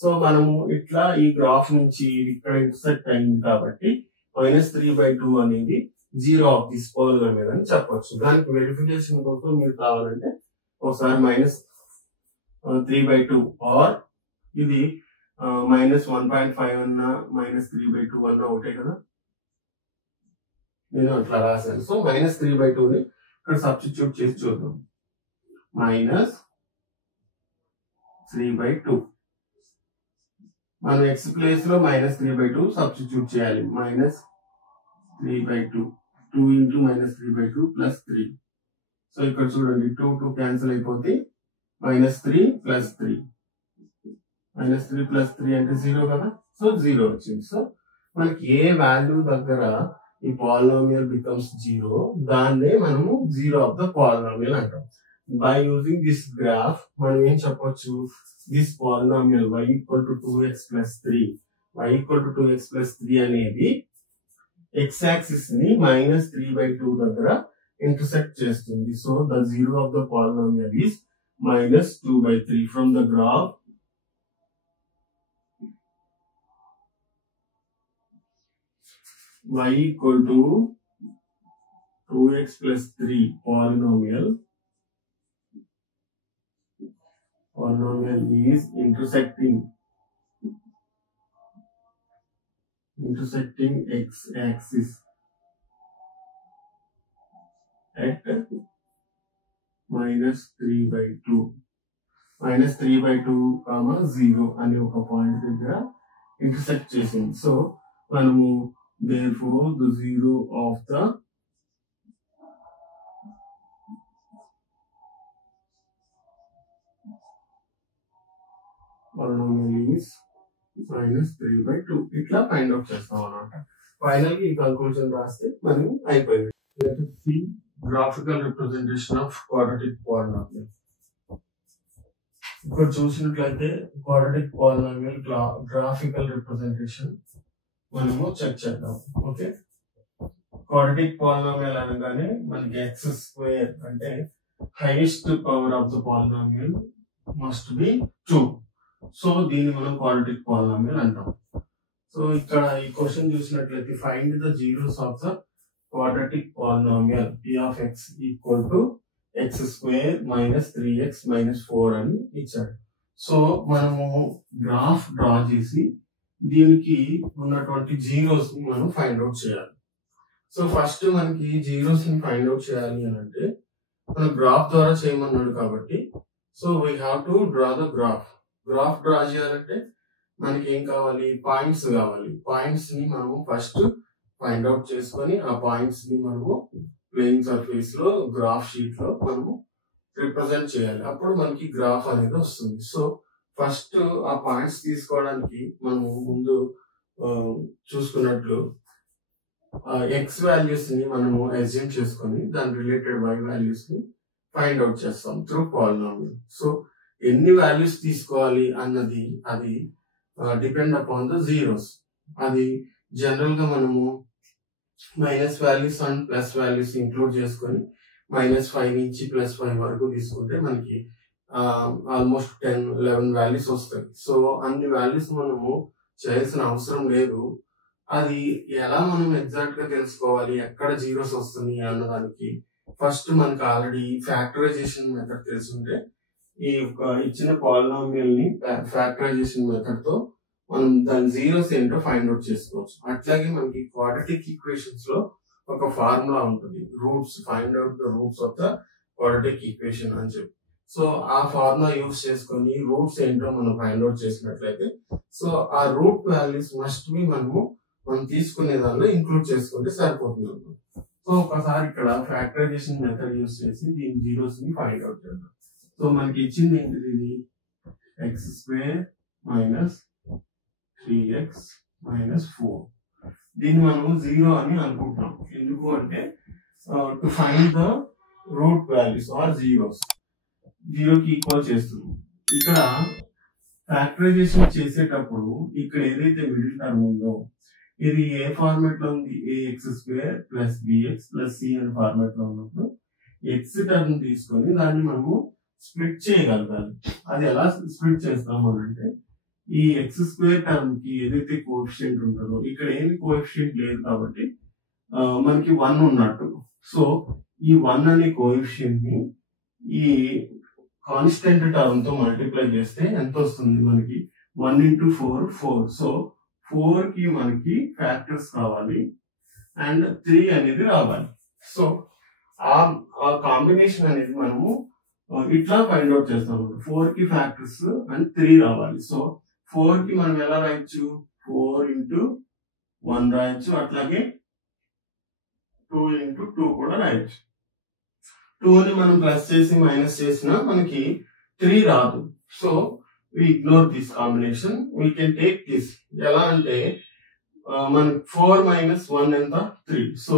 సో మనము ఇట్లా ఈ గ్రాఫ్ నుంచి ఇక్కడ ఇంటర్సెక్ట్ అయింది కాబట్టి -3/2 అనేది 0 ఆఫ్ దిస్ పాలినామియల్ అని చెప్పొచ్చు. దానికి వెరిఫికేషన్ కోసం మీరు కావాలంటే ఒకసారి -3/2 ఆర్ ఇది -1.5 అన్నా -3/2 అన్నా ఒకటే కదా, నేను అట్లా రాశాను. సో -3/2 ని ఇక్కడ సబ్స్టిట్యూట్ చేసి చూద్దాం. -3/2 మనం x ప్లేస్ లో -3/2 సబ్స్టిట్యూట్ చేయాలి. -3/2 2 into -3/2 + 3. సో ఇక్కడ చూడండి 2 క్యాన్సిల్ అయిపోతే -3 + 3 -3 + 3 అంటే 0 కదా. సో 0 వచ్చింది. సో మనకి ఏ వాల్యూ దగ్గర ఈ పాలినామియల్ బికమ్స్ 0 దాన్నే మనము 0 ఆఫ్ ద పాలినామియల్ అంటాం. బై యూజింగ్ దిస్ గ్రాఫ్ మనం ఏం చెప్పొచ్చు, దిస్ పాలినామియల్ y = 2x + 3 అనేది x యాక్సిస్ ని -3/2 దగ్గర ఇంటర్సెక్ట్ చేస్తుంది. So the 0 of the polynomial is -2/3 from the graph y = 2x + 3 polynomial is intersecting x axis at -3/2 0 అనే ఒక పాయింట్ దగ్గర ఇంటర్సెక్ట్ చేసింది. సో మనము therefore the 0 of the polynomial is -3/2 ఇట్లా ఫైండ్ అవుట్ చేస్తాం అన్నమాట. ఫైనల్ ఈ కంక్లూజన్ రాస్తే మనం అయిపోయింది. Graphical representation of quadratic polynomial. ఇక్కడ చూసినట్లయితే క్వాడ్రాటిక్ పాలినామియల్ గ్రాఫికల్ రిప్రజెంటేషన్ మనము చెక్ చేద్దాం. ఓకే, క్వాడ్రాటిక్ పాలినామియల్ అనగానే మనకి x² అంటే highest power of the polynomial must be 2. So దీన్ని మనం క్వాడ్రాటిక్ పాలినామియల్ అంటాం. సో ఇక్కడ ఈ క్వశ్చన్ చూసినట్లయితే find the zeros of the quadratic polynomial p of x equal to x square minus 3x minus 4 అని ఇచ్చాడు. సో మనము గ్రాఫ్ డ్రా చేసి దీనికి ఉన్నటువంటి జీరోస్ ని మనం ఫైండ్ అవుట్ చేయాలి. సో ఫస్ట్ మనకి జీరోస్ ని ఫైండ్ అవుట్ చేయాలి అని అంటే మన గ్రాఫ్ ద్వారా చేయమన్నాడు కాబట్టి so we have to draw the graph. Graph draw చేయాలంటే మనకి ఏం కావాలి, పాయింట్స్ కావాలి. పాయింట్స్ ని మనము ఫస్ట్ ఫైండ్ అవుట్ చేసుకొని ఆ పాయింట్స్ ని మనము ప్లేయింగ్ సర్ఫేస్ లో గ్రాఫ్ షీట్ లో మనము రిప్రజెంట్ చేయాలి. అప్పుడు మనకి గ్రాఫ్ అనేది వస్తుంది. సో ఫస్ట్ ఆ పాయింట్స్ తీసుకోవడానికి మనము ముందు చూసుకున్నట్లు ఎక్స్ వాల్యూస్ ని మనము అజ్యూమ్ చేసుకొని దాని రిలేటెడ్ వై వాల్యూస్ ని ఫైండ్ అవుట్ చేస్తాం త్రూ పాలినామియల్. సో ఎన్ని వాల్యూస్ తీసుకోవాలి అన్నది అది డిపెండ్ అపాన్ ద జీరోస్. అది జనరల్ గా మనము minus values and plus values include చేసుకొని -5 నుంచి +5 వరకు తీసుకుంటే మనకి ఆల్మోస్ట్ 10-11 వాల్యూస్ వస్తాయి. సో అన్ని వాల్యూస్ మనము చేయాల్సిన అవసరం లేదు. అది ఎలా మనం ఎగ్జాక్ట్ గా తెలుసుకోవాలి, ఎక్కడ జీరోస్ వస్తుంది అన్నదానికి ఫస్ట్ మనకి ఆల్రెడీ ఫ్యాక్టరైజేషన్ మెథడ్ తెలుసుంటే ఈ ఇచ్చిన పాలినామియల్ ని ఫ్యాక్టరైజేషన్ మెథడ్ తో మనం దాని జీరోస్ ఏంటో ఫైండ్ అవుట్ చేసుకోవచ్చు. అట్లాగే మనకి క్వాడ్రాటిక్ ఈక్వేషన్స్ లో ఒక ఫార్ములా ఉంటుంది, roots find out the roots of the quadratic equation అని చెప్పి. సో ఆ ఫార్ములా యూస్ చేసుకొని రూట్స్ ఏంటో మనం ఫైండ్ అవుట్ చేసినట్లయితే సో ఆ రూట్ వాల్యూస్ మస్ట్ బి మనం తీసుకునే దానిలో ఇంక్లూడ్ చేసుకుంటే సరిపోతుంది. సో ఒకసారి ఇక్కడ ఫ్యాక్టరైజేషన్ మెథడ్ యూస్ చేసి దీని జీరోస్ ని ఫైండ్ అవుట్ చేద్దాం. సో మనకి ఇచ్చింది ఏంటిది, ఇది X square minus 3x minus 4. దీన్ని మనము 0 అని అనుకుంటున్నాం. ఎందుకు అంటే to find the root values or zeros, 0కి ఈక్వల్ చేస్తుంది. ఇక్కడ ఫ్యాక్టరైజేషన్ చేసేటప్పుడు ఇక్కడ ఏదైతే మిడిల్ టర్మ్ ఉందో ఇది ఏ ఫార్మాట్ లో ఉంది, ax square plus bx plus c అనే ఫార్మాట్ లో ఉన్నప్పుడు ఎక్స్ టర్మ్ తీసుకొని దాన్ని మనము స్ప్లిట్ చేయగలగాలి. అది ఎలా స్ప్లిట్ చేస్తాము అంటే ఈ ఎక్స్ స్క్వేర్ టర్మ్ కి ఏదైతే కోఎఫిషియంట్ ఉంటుందో ఇక్కడ ఏమి కోఎఫిషియంట్ లేదు కాబట్టి మనకి 1 ఉన్నట్టు. సో ఈ 1 అనే కోఎఫిషియంట్ ని ఈ కాన్స్టెంట్ టర్మ్ తో మల్టిప్లై చేస్తే ఎంత వస్తుంది మనకి, 1 into 4 4. సో 4 కి మనకి ఫ్యాక్టర్స్ కావాలి అండ్ 3 అనేది రావాలి. సో ఆ కాంబినేషన్ అనేది మనము ఇట్లా ఫైండ్ అవుట్ చేస్తాం. 4 కి ఫ్యాక్టర్స్ అండ్ 3 రావాలి. సో 4 కి మనం ఎలా రాయొచ్చు, 4 into 1 రాయొచ్చు, అట్లాగే 2 into 2 కూడా రాయొచ్చు. 2 ని మనం ప్లస్ చేసి మైనస్ చేసినా మనకి 3 రాదు. So we ignore this combination, we can take this. ఎలా అంటే మనకి 4 minus 1 ఎంత, 3. సో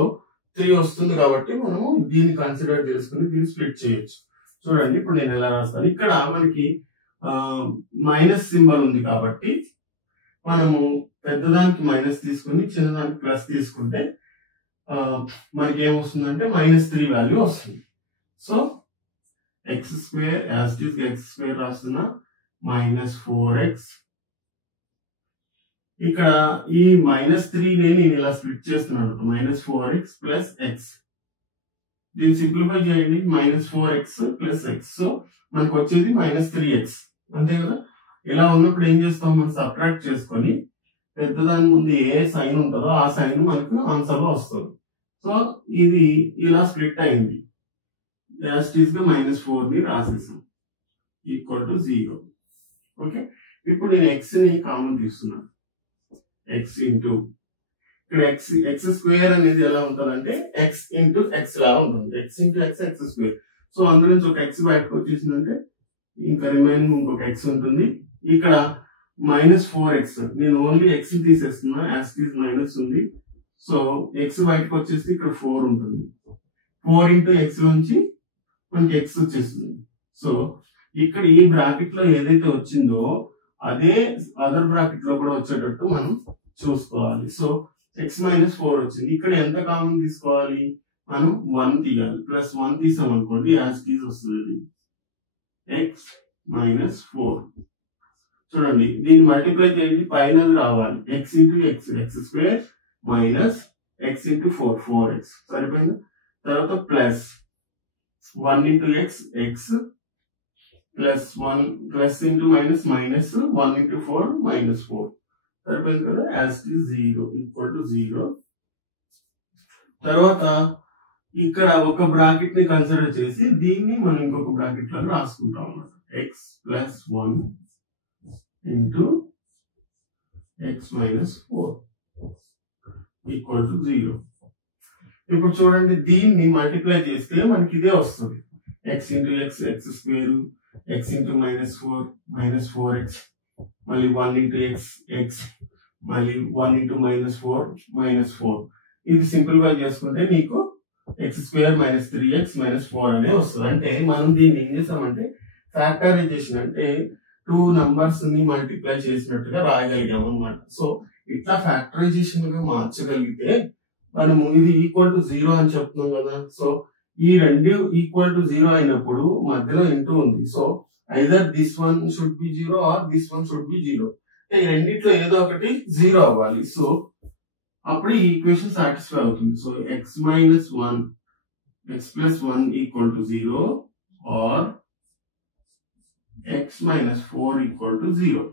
3 వస్తుంది కాబట్టి మనము దీన్ని కన్సిడర్ చేసుకుని దీన్ని స్ప్లిట్ చేయొచ్చు. చూడండి ఇప్పుడు నేను ఎలా రాస్తాను, ఇక్కడ మనకి మైనస్ సింబల్ ఉంది కాబట్టి మనము పెద్దదానికి మైనస్ తీసుకుని చిన్నదానికి ప్లస్ తీసుకుంటే మనకి ఏమొస్తుందంటే -3 వాల్యూ వస్తుంది. So X square as it is X square రాస్తున్నా -4x. ఇక్కడ ఈ -3 నేను ఇలా స్ప్లిట్ చేస్తున్నాను, -4x ప్లస్ ఎక్స్. దీన్ని సింప్లిఫై చేయండి, -4x ప్లస్ ఎక్స్. సో మనకు వచ్చేది -3x, అంతే కదా. ఇలా ఉన్నప్పుడు ఏం చేస్తాం, మనం సబ్ట్రాక్ట్ చేసుకొని పెద్దదాని ముందు ఏ సైన్ ఉంటుందో ఆ సైన్ మనకు ఆన్సర్ లో వస్తుంది. సో ఇది ఇలా స్ప్లిట్ అయింది, యాజ్ ఇట్ ఈస్ గా -4 ని రాసేసాం ఈక్వల్ టు 0. ఓకే, ఇప్పుడు నేను ఎక్స్ ని కామన్ తీస్తున్నాను, ఎక్స్ ఇంటూ ఇక్కడ ఎక్స్ స్క్వేర్ అనేది ఎలా ఉంటుందంటే ఎక్స్ ఇంటూ ఎక్స్ లా ఉంటుంది, X into X X square. So అందులో నుంచి ఒక ఎక్స్ బయటకు వచ్చేసిందంటే ఇంకా రిమైనింగ్ ఇంకొక ఎక్స్ ఉంటుంది. ఇక్కడ -4x నేను ఓన్లీ ఎక్స్ తీసేస్తున్నా, యాజ్ ఇట్ ఈస్ మైనస్ ఉంది. సో ఎక్స్ బయటకు వచ్చేసి ఇక్కడ 4 ఉంటుంది, 4 ఇంటూ ఎక్స్ నుంచి మనకి ఎక్స్ వచ్చేస్తుంది. సో ఇక్కడ ఈ బ్రాకెట్ లో ఏదైతే వచ్చిందో అదే అదర్ బ్రాకెట్ లో కూడా వచ్చేటట్టు మనం చూసుకోవాలి. సో x -4 వచ్చింది, ఇక్కడ ఎంత కామన్ తీసుకోవాలి, మనం 1 తీయాలి. +1 తీసాం అనుకోండి యాజ్ ఇట్ ఈజ్ వస్తుంది. x - 4 చూడండి, దీన్ని మల్టిప్లై చేయండి, పైన రావాలి. x into x, x² minus x into 4, 4x సరిపోయింది. తర్వాత plus 1 into x, x plus 1 plus into minus minus 1 into 4 -4 సరిపోయింది కదా. As it is 0 equal to 0. తర్వాత ఇక్కడ ఒక బ్రాకెట్ ని కన్సిడర్ చేసి దీన్ని మనం ఇంకొక బ్రాకెట్ లో రాసుకుంటాం అన్నమాట. x plus 1 into x minus 4 equal to 0. ఇప్పుడు చూడండి, దీన్ని మల్టిప్లై చేస్తే మనకి ఇదే వస్తుంది. x into x, x², x into -4 -4x, మళ్ళీ 1 ఇంటూ x, x మళ్ళీ 1 ఇంటూ -4 -4. ఇది సింపుల్ గా చేసుకుంటే నీకు x² - 3x - 4 అనే వస్తుంది. అంటే మనం దీన్ని ఏం చేసామంటే ఫ్యాక్టరైజేషన్ అంటే 2 నంబర్స్ ని మల్టిప్లై చేసినట్టుగా రాయగలిగాం అనమాట. సో ఇట్లా ఫ్యాక్టరైజేషన్ గా మార్చగలిగితే మనము ఇది ఈక్వల్ టు 0 అని చెప్తున్నాం కదా. సో ఈ రెండు ఈక్వల్ టు 0 అయినప్పుడు మధ్యలో ఇంటూ ఉంది. So either this one should be 0 or this one should be 0. ఈ రెండిట్లో ఏదో ఒకటి 0 అవ్వాలి. సో అప్పుడు ఈ ఈక్వేషన్ సాటిస్ఫై అవుతుంది. So x - 1 x + 1 equal to 0 or x - 4 equal to 0.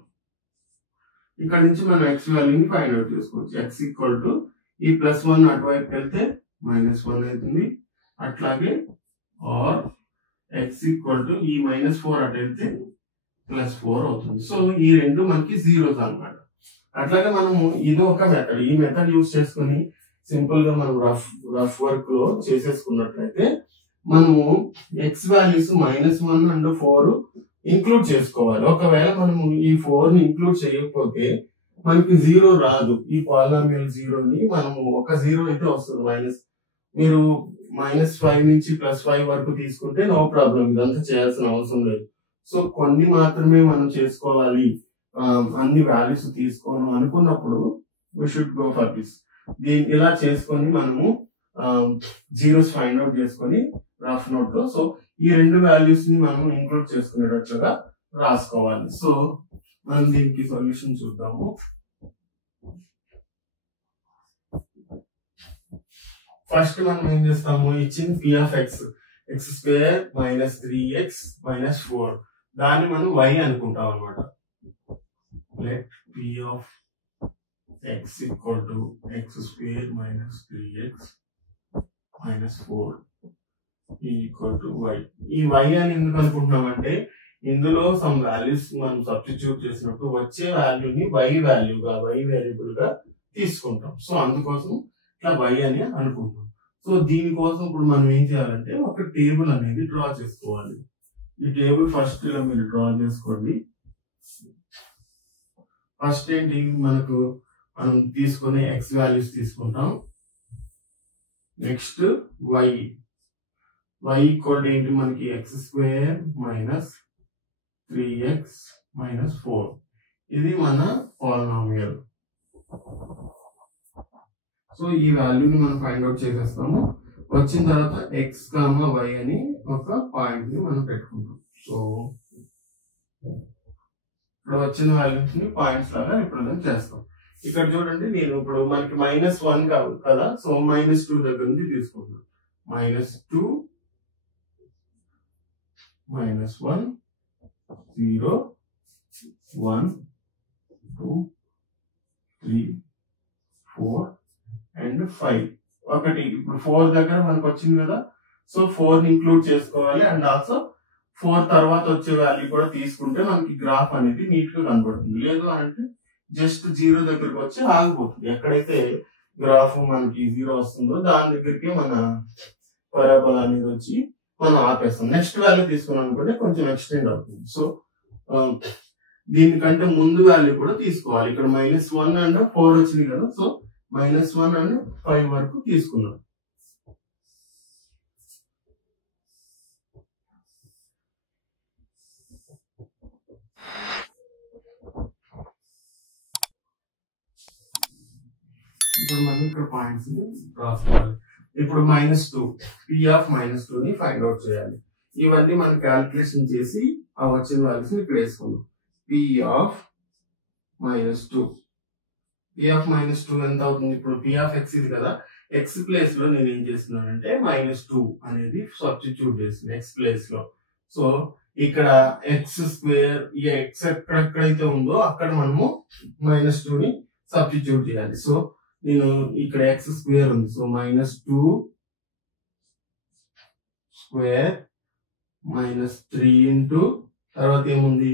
ఇక్కడ నుంచి మనం x వాల్యూని ఫైండ్ అవుట్ చేసుకోవచ్చు. x ఈక్వల్ టు ఈ +1 అటువైపు వెళ్తే -1 అవుతుంది. అట్లాగే ఆర్ x ఈక్వల్ టు ఈ -4 అటు వెళ్తే +4 అవుతుంది. సో ఈ రెండు మనకి 0s అన్నమాట. అట్లాగే మనము ఇది ఒక మెథడ్. ఈ మెథడ్ యూజ్ చేసుకుని సింపుల్ గా మనం రఫ్ వర్క్ లో చేసేసుకున్నట్లయితే మనము x వాల్యూస్ -1 అండ్ 4 ఇంక్లూడ్ చేసుకోవాలి. ఒకవేళ మనము ఈ 4 ని ఇంక్లూడ్ చేయకపోతే మనకి 0 రాదు. ఈ పాలినామియల్ 0ని మనము ఒక 0 అయితే వస్తుంది. మీరు -5 నుంచి +5 వరకు తీసుకుంటే నో ప్రాబ్లం, ఇదంతా చేయాల్సిన అవసరం లేదు. సో కొన్ని మాత్రమే మనం చేసుకోవాలి, అన్ని వాల్యూస్ తీసుకోను అనుకున్నప్పుడు we should go for this. దీన్ని ఇలా చేసుకొని మనము జీరోస్ ఫైండ్ అవుట్ చేసుకొని రఫ్ నోట్ లో సో ఈ రెండు వాల్యూస్ ని మనం ఇంక్లూడ్ చేసుకునేటట్లుగా రాసుకోవాలి. సో మనం దీనికి సొల్యూషన్ చూద్దాము. ఫస్ట్ మనం ఏం చేస్తాము, ఇచ్చిన p of x x² - 3x - 4 దాన్ని మనం y అనుకుంటాం అనమాట. let p of x equal to x² - 3x - 4 equal to y. ఈ y అని ఎందుకు అనుకుంటున్నాం అంటే ఇందులో సమ్ వాల్యూస్ మనం సబ్స్టిట్యూట్ చేసినప్పుడు వచ్చే వాల్యూని y వాల్యూగా y వేరియబుల్ గా తీసుకుంటాం. సో అందుకోసం ఇట్లా y అని అనుకుంటాం. సో దీనికోసం ఇప్పుడు మనం ఏం చేయాలంటే ఒక టేబుల్ అనేది డ్రా చేసుకోవాలి. ఈ టేబుల్ ఫస్ట్ ఇలా మీరు డ్రా చేసుకోండి. ఫస్ట్ ఏంటి, మనం తీసుకునే x వాల్యూస్ తీసుకుంటాం. నెక్స్ట్ y ఈక్వల్ ఏంటి మనకి x² - 3x - 4 ఇది మన పాలినామియల్. సో ఈ వాల్యూని మనం ఫైండ్ అవుట్ చేసేస్తాము. వచ్చిన తర్వాత x, y అని ఒక పాయింట్ ని మనం పెట్టుకుంటాం. సో ఇప్పుడు వచ్చిన వాల్యూస్ ని పాయింట్స్ లాగా రిప్రజెంట్ చేస్తాం. ఇక్కడ చూడండి, నేను ఇప్పుడు మనకి -1 కాదు కదా, సో -2 దగ్గర నుంచి తీసుకుంటాం. -2 -1 0 1 2 3 4 అండ్ 5 ఒకటి. ఇప్పుడు 4 దగ్గర మనకు వచ్చింది కదా, సో 4 ని ఇంక్లూడ్ చేసుకోవాలి. అండ్ ఆల్సో 4 తర్వాత వచ్చే వాల్యూ కూడా తీసుకుంటే మనకి గ్రాఫ్ అనేది నీట్ గా కనబడుతుంది. లేదు అంటే జస్ట్ 0 దగ్గరకు వచ్చి ఆగిపోతుంది. ఎక్కడైతే గ్రాఫ్ మనకి 0 వస్తుందో దాని దగ్గరికి మన పరాబోలా అనేది వచ్చి మనం ఆపేస్తాం. నెక్స్ట్ వాల్యూ తీసుకున్నాం అనుకుంటే కొంచెం ఎక్స్టెండ్ అవుతుంది. సో దీనికంటే ముందు వాల్యూ కూడా తీసుకోవాలి. ఇక్కడ -1 అండ్ 4 వచ్చింది కదా, సో -1 అండ్ 5 వరకు తీసుకున్నాం. ఇప్పుడు మనం ఇక్కడ పాయింట్స్ రాసుకోవాలి. ఇప్పుడు -2 P(-2) ని ఫైండ్ అవుట్ చేయాలి. ఇవన్నీ మనం క్యాలిక్యులేషన్ చేసి ఆ వచ్చిన వాల్యూస్ ఇక్కడ వేసుకుందాం. P(-2) P(-2) ఎంత అవుతుంది? ఇప్పుడు P(x) ఇది కదా, x ప్లేస్ లో నేను ఏం చేస్తున్నానంటే -2 అనేది సబ్స్టిట్యూట్ చేస్తున్నాను x ప్లేస్ లో. సో ఇక్కడ x² ఈ x ఎక్కడెక్కడైతే ఉందో అక్కడ మనము -2 ని సబ్స్టిట్యూట్ చేయాలి. సో నేను ఇక్కడ x² ఉంది, సో -2² -3 ఇంటూ తర్వాత ఏముంది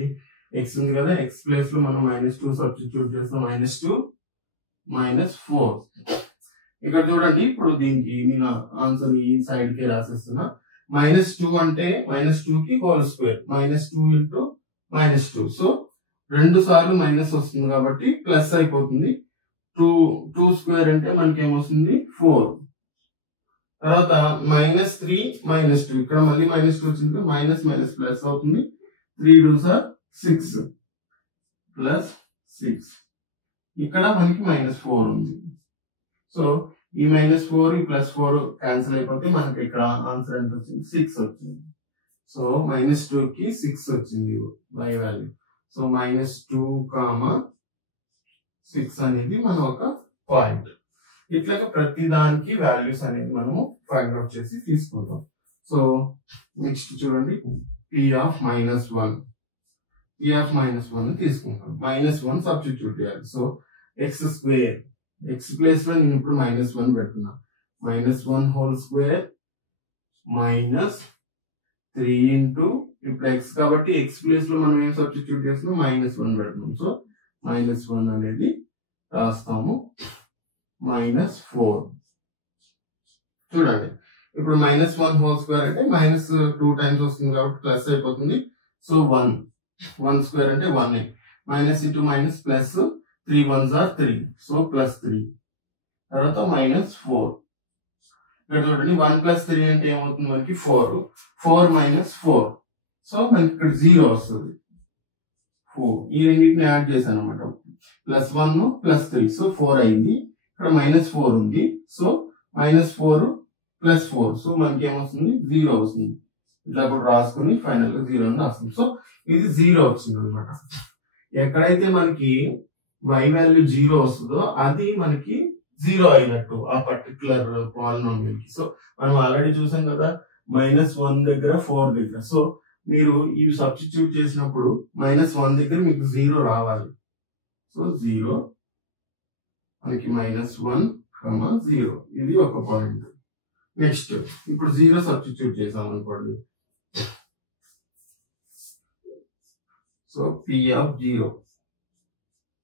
x ఉంది కదా, x ప్లేస్ లో మనం -2 సబ్స్టిట్యూట్ చేస్తాం. -2 -4. ఇక్కడ చూడండి, ఇప్పుడు దీనికి నేను ఆన్సర్ ఈ సైడ్ కి రాసేస్తున్నా. -2 అంటే -2 కి హోల్ స్క్వేర్, -2 ఇంటూ -2. సో 2 సార్లు మైనస్ వస్తుంది కాబట్టి ప్లస్ అయిపోతుంది. 2 స్క్వేర్ అంటే మనకి ఏమొస్తుంది 4. తర్వాత -3 -2 ఇక్కడ మళ్ళీ -2 వచ్చింది, మైనస్ ప్లస్ అవుతుంది. 3 2s are 6 ప్లస్ 6. ఇక్కడ మనకి -4 ఉంది. సో ఈ -4 ఈ +4 క్యాన్సిల్ అయిపోతే మనకి ఇక్కడ ఆన్సర్ ఎంత వచ్చింది 6 వచ్చింది. సో -2 కి 6 వచ్చింది y వాల్యూ. సో -2, 6 అనేది మన ఒక పాయింట్. ఇట్లాగా ప్రతి దానికి వాల్యూస్ అనేది మనము ఫైండ్ అవుట్ చేసి తీసుకుంటాం. సో నెక్స్ట్ చూడండి, P(-1) తీసుకుంటాం. -1 సబ్స్టిట్యూట్ చేయాలి. సో x², x ప్లేస్ లో నేను ఇప్పుడు -1 పెడుతున్నా. -1 హోల్ స్క్వేర్ -3 ఇంటూ ఇప్పుడు x కాబట్టి x ప్లేస్ లో మనం ఏం సబ్స్టిట్యూట్ చేస్తున్నాం, -1 పెడుతున్నాం. సో -1 అనేది రాస్తాము. -4 చూడండి, ఇప్పుడు -1 హోల్ స్క్వేర్ అంటే -2 టైమ్స్ వస్తుంది కాబట్టి ప్లస్ అయిపోతుంది. సో 1 స్క్వేర్ అంటే 1. Minus into minus plus, 3 1s are 3. So +3. తర్వాత -4. ఇక్కడ చూడండి 1 + 3 అంటే ఏమవుతుంది మనకి 4. 4 - 4. సో మనకి ఇక్కడ 0 వస్తుంది. 4 ఈ రెండింటిని యాడ్ చేశాను అనమాట. +1 +3 సో 4 అయింది. ఇక్కడ -4 ఉంది. సో -4 + 4 సో మనకి ఏమొస్తుంది 0 వస్తుంది. ఇట్లా కూడా రాసుకుని ఫైనల్ గా 0 అని రాస్తుంది. సో ఇది 0 వచ్చింది అనమాట. ఎక్కడైతే మనకి y వాల్యూ 0 వస్తుందో అది మనకి 0 అయినట్టు ఆ పర్టికులర్ పాలినామియల్ కి. సో మనం ఆల్రెడీ చూసాం కదా, -1 దగ్గర 4 దగ్గర. సో మీరు ఇవి సబ్స్టిట్యూట్ చేసినప్పుడు -1 దగ్గర మీకు 0 రావాలి. సో 0 మనకి -1, 0 ఇది ఒక పాయింట్. నెక్స్ట్ ఇప్పుడు 0 సబ్స్టిట్యూట్ చేసాం అనుకోండి. సో P(0)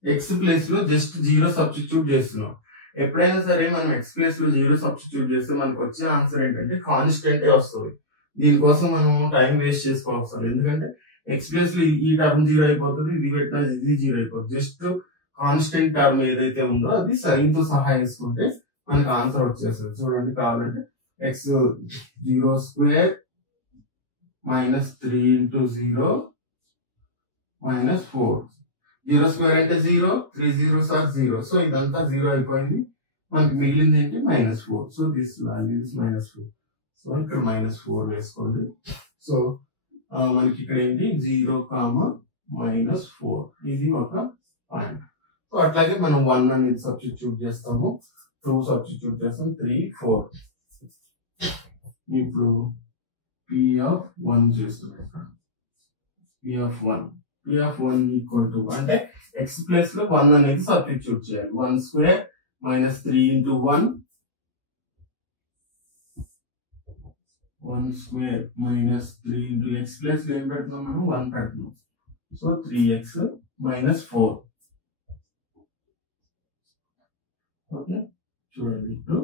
x ప్లేస్ లో జస్ట్ 0 సబ్స్టిట్యూట్ చేస్తున్నాం. ఎప్పుడైనా సరే మనం x ప్లేస్ లో 0 సబ్స్టిట్యూట్ చేస్తే మనకు వచ్చే ఆన్సర్ ఏంటంటే కాన్స్టెంటే వస్తుంది. దీనికోసం మనం టైం వేస్ట్ చేసుకోవాల్సి, ఎందుకంటే x ప్లేస్ లో ఈ టర్మ్ 0 అయిపోతుంది, ఇది పెట్టినా ఇది 0 అయిపోతుంది. జస్ట్ కాన్స్టెంట్ టర్మ్ ఏదైతే ఉందో అది సైన్ తో సహా వేసుకుంటే మనకి ఆన్సర్ వచ్చేస్తుంది. చూడండి, కావాలంటే x(0² -3 × 0 -4. 0² అంటే 0, 3 0s are 0. సో ఇదంతా 0 అయిపోయింది. మనకి మిగిలింది ఏంటి -4. So this value is -4. So ఇక్కడ -4 వేసుకోండి. సో మనకి ఇక్కడ ఏంటి 0, -4 ఇది ఒక పాయింట్. సో అట్లాగే మనం 1 అనేది సబ్స్టిట్యూట్ చేస్తాము, 2 సబ్స్టిట్యూట్ చేస్తాం, 3 4. ఇప్పుడు P(1) చేస్తున్నాం. ఇక్కడ P(1) ఈక్వల్ అంటే x ప్లేస్ లో 1 అనేది సబ్స్టిట్యూట్ చేయాలి. 1² -3 × 1, 1² -3 × x ప్లేస్ లో ఏం పెడుతున్నాం మనం 1 పెడుతున్నాం. So 3x -4. ఓకే, చూడండి ఇప్పుడు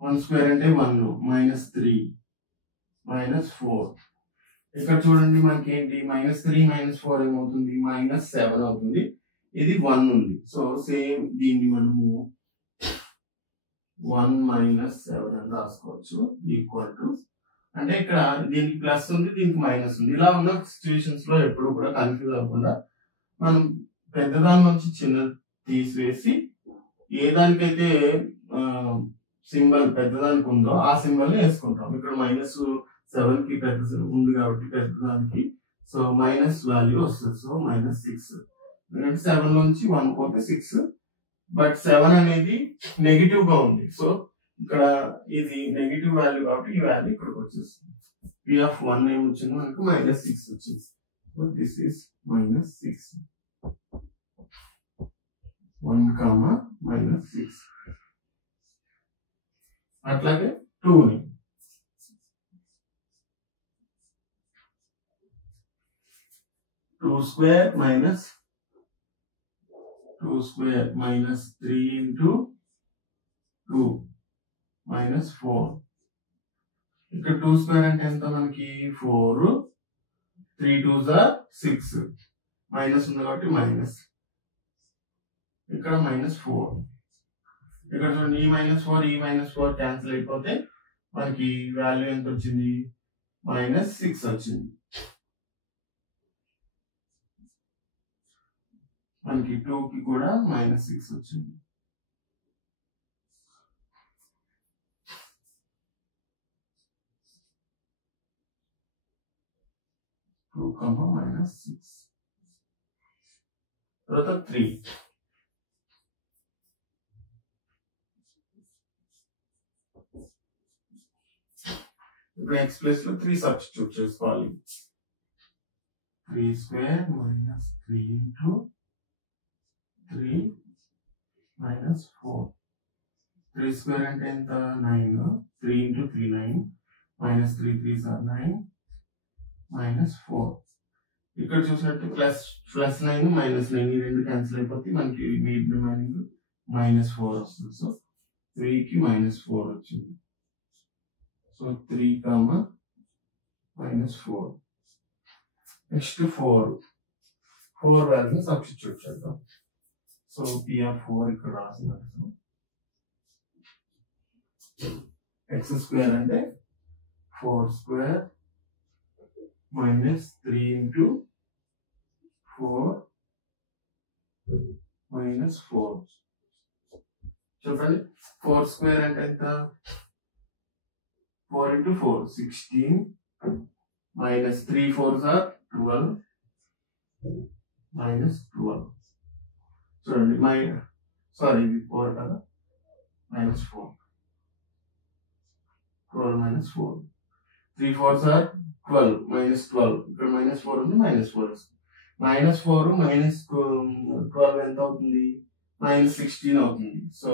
1² అంటే 1, -3 -4. ఇక్కడ చూడండి మనకి ఏంటి -3 -4 ఏమవుతుంది -7 అవుతుంది. ఇది 1 ఉంది. సో సేమ్ దీన్ని మనము 1 - 7 అని రాసుకోవచ్చు. ఈక్వల్ టు అంటే ఇక్కడ దీనికి ప్లస్ ఉంది, దీనికి మైనస్ ఉంది. ఇలా ఉన్న సిచ్యువేషన్స్ లో ఎప్పుడు కూడా కన్ఫ్యూజ్ అవ్వకుండా మనం పెద్ద దాని నుంచి చిన్న తీసివేసి ఏ దానికైతే సింబల్ పెద్దదానికి ఉందో ఆ సింబల్ ని వేసుకుంటాం. ఇక్కడ -7 కి పెద్ద ఉంది కాబట్టి పెద్దదానికి సో మైనస్ వాల్యూ వస్తుంది. సో -6 ఎందుకంటే 7 నుంచి 1 పోతే 6 బట్ 7 అనేది నెగిటివ్ గా ఉంది. సో ఇక్కడ ఇది నెగిటివ్ వాల్యూ కాబట్టి ఈ వాల్యూ ఇక్కడికి వచ్చేస్తుంది. P(1) ఏమి వచ్చింది మనకు -6 వచ్చింది. సో దిస్ ఈస్ -6 1, -6 అట్లాగే 2 ని 2 square minus 3 into 2 minus 4. ఇక్కడ 2 square అంటే ఎంత మనకి 4, 3 2s are 6 మైనస్ ఉంది కాబట్టి మైనస్, ఇక్కడ -4. ఇక్కడ చూడండి ఈ -4 క్యాన్సిల్ అయిపోతే మనకి వాల్యూ ఎంత వచ్చింది -6 వచ్చింది. మనకి 2 కి కూడా -6 వచ్చింది. -6 తర్వాత 3 ఇప్పుడు x ప్లేస్ లో 3 సబ్స్టిట్యూట్ చేసుకోవాలి. 3 square minus 3 into 3 minus 4. 3 square అంటే ఎంత 9, 3 into 3 9 minus 3 3s are 9 minus 4. ఇక్కడ చూసినట్టు +9 -9 ఈ రెండు క్యాన్సిల్ అయిపోతే మనకి రిమైనింగ్ -4 వస్తుంది. సో 3 కి -4 వచ్చింది. సో 3, -4. నెక్స్ట్ 4 వాల్యూ సబ్స్టిట్యూట్ చేద్దాం. సో P(4) ఇక్కడ రాసినట్టు x² అంటే 4² -3 into 4 -4. చూడండి 4² అంటే ఎంత 4 into 4 16 minus 3 4s are 12 -12. చూడండి ఇది 4 కదా -4 12 -4 3 4s are 12 -12. ఇక్కడ -4 ఉంది -4 వస్తుంది. -4 -12 ఎంత అవుతుంది -16 అవుతుంది. సో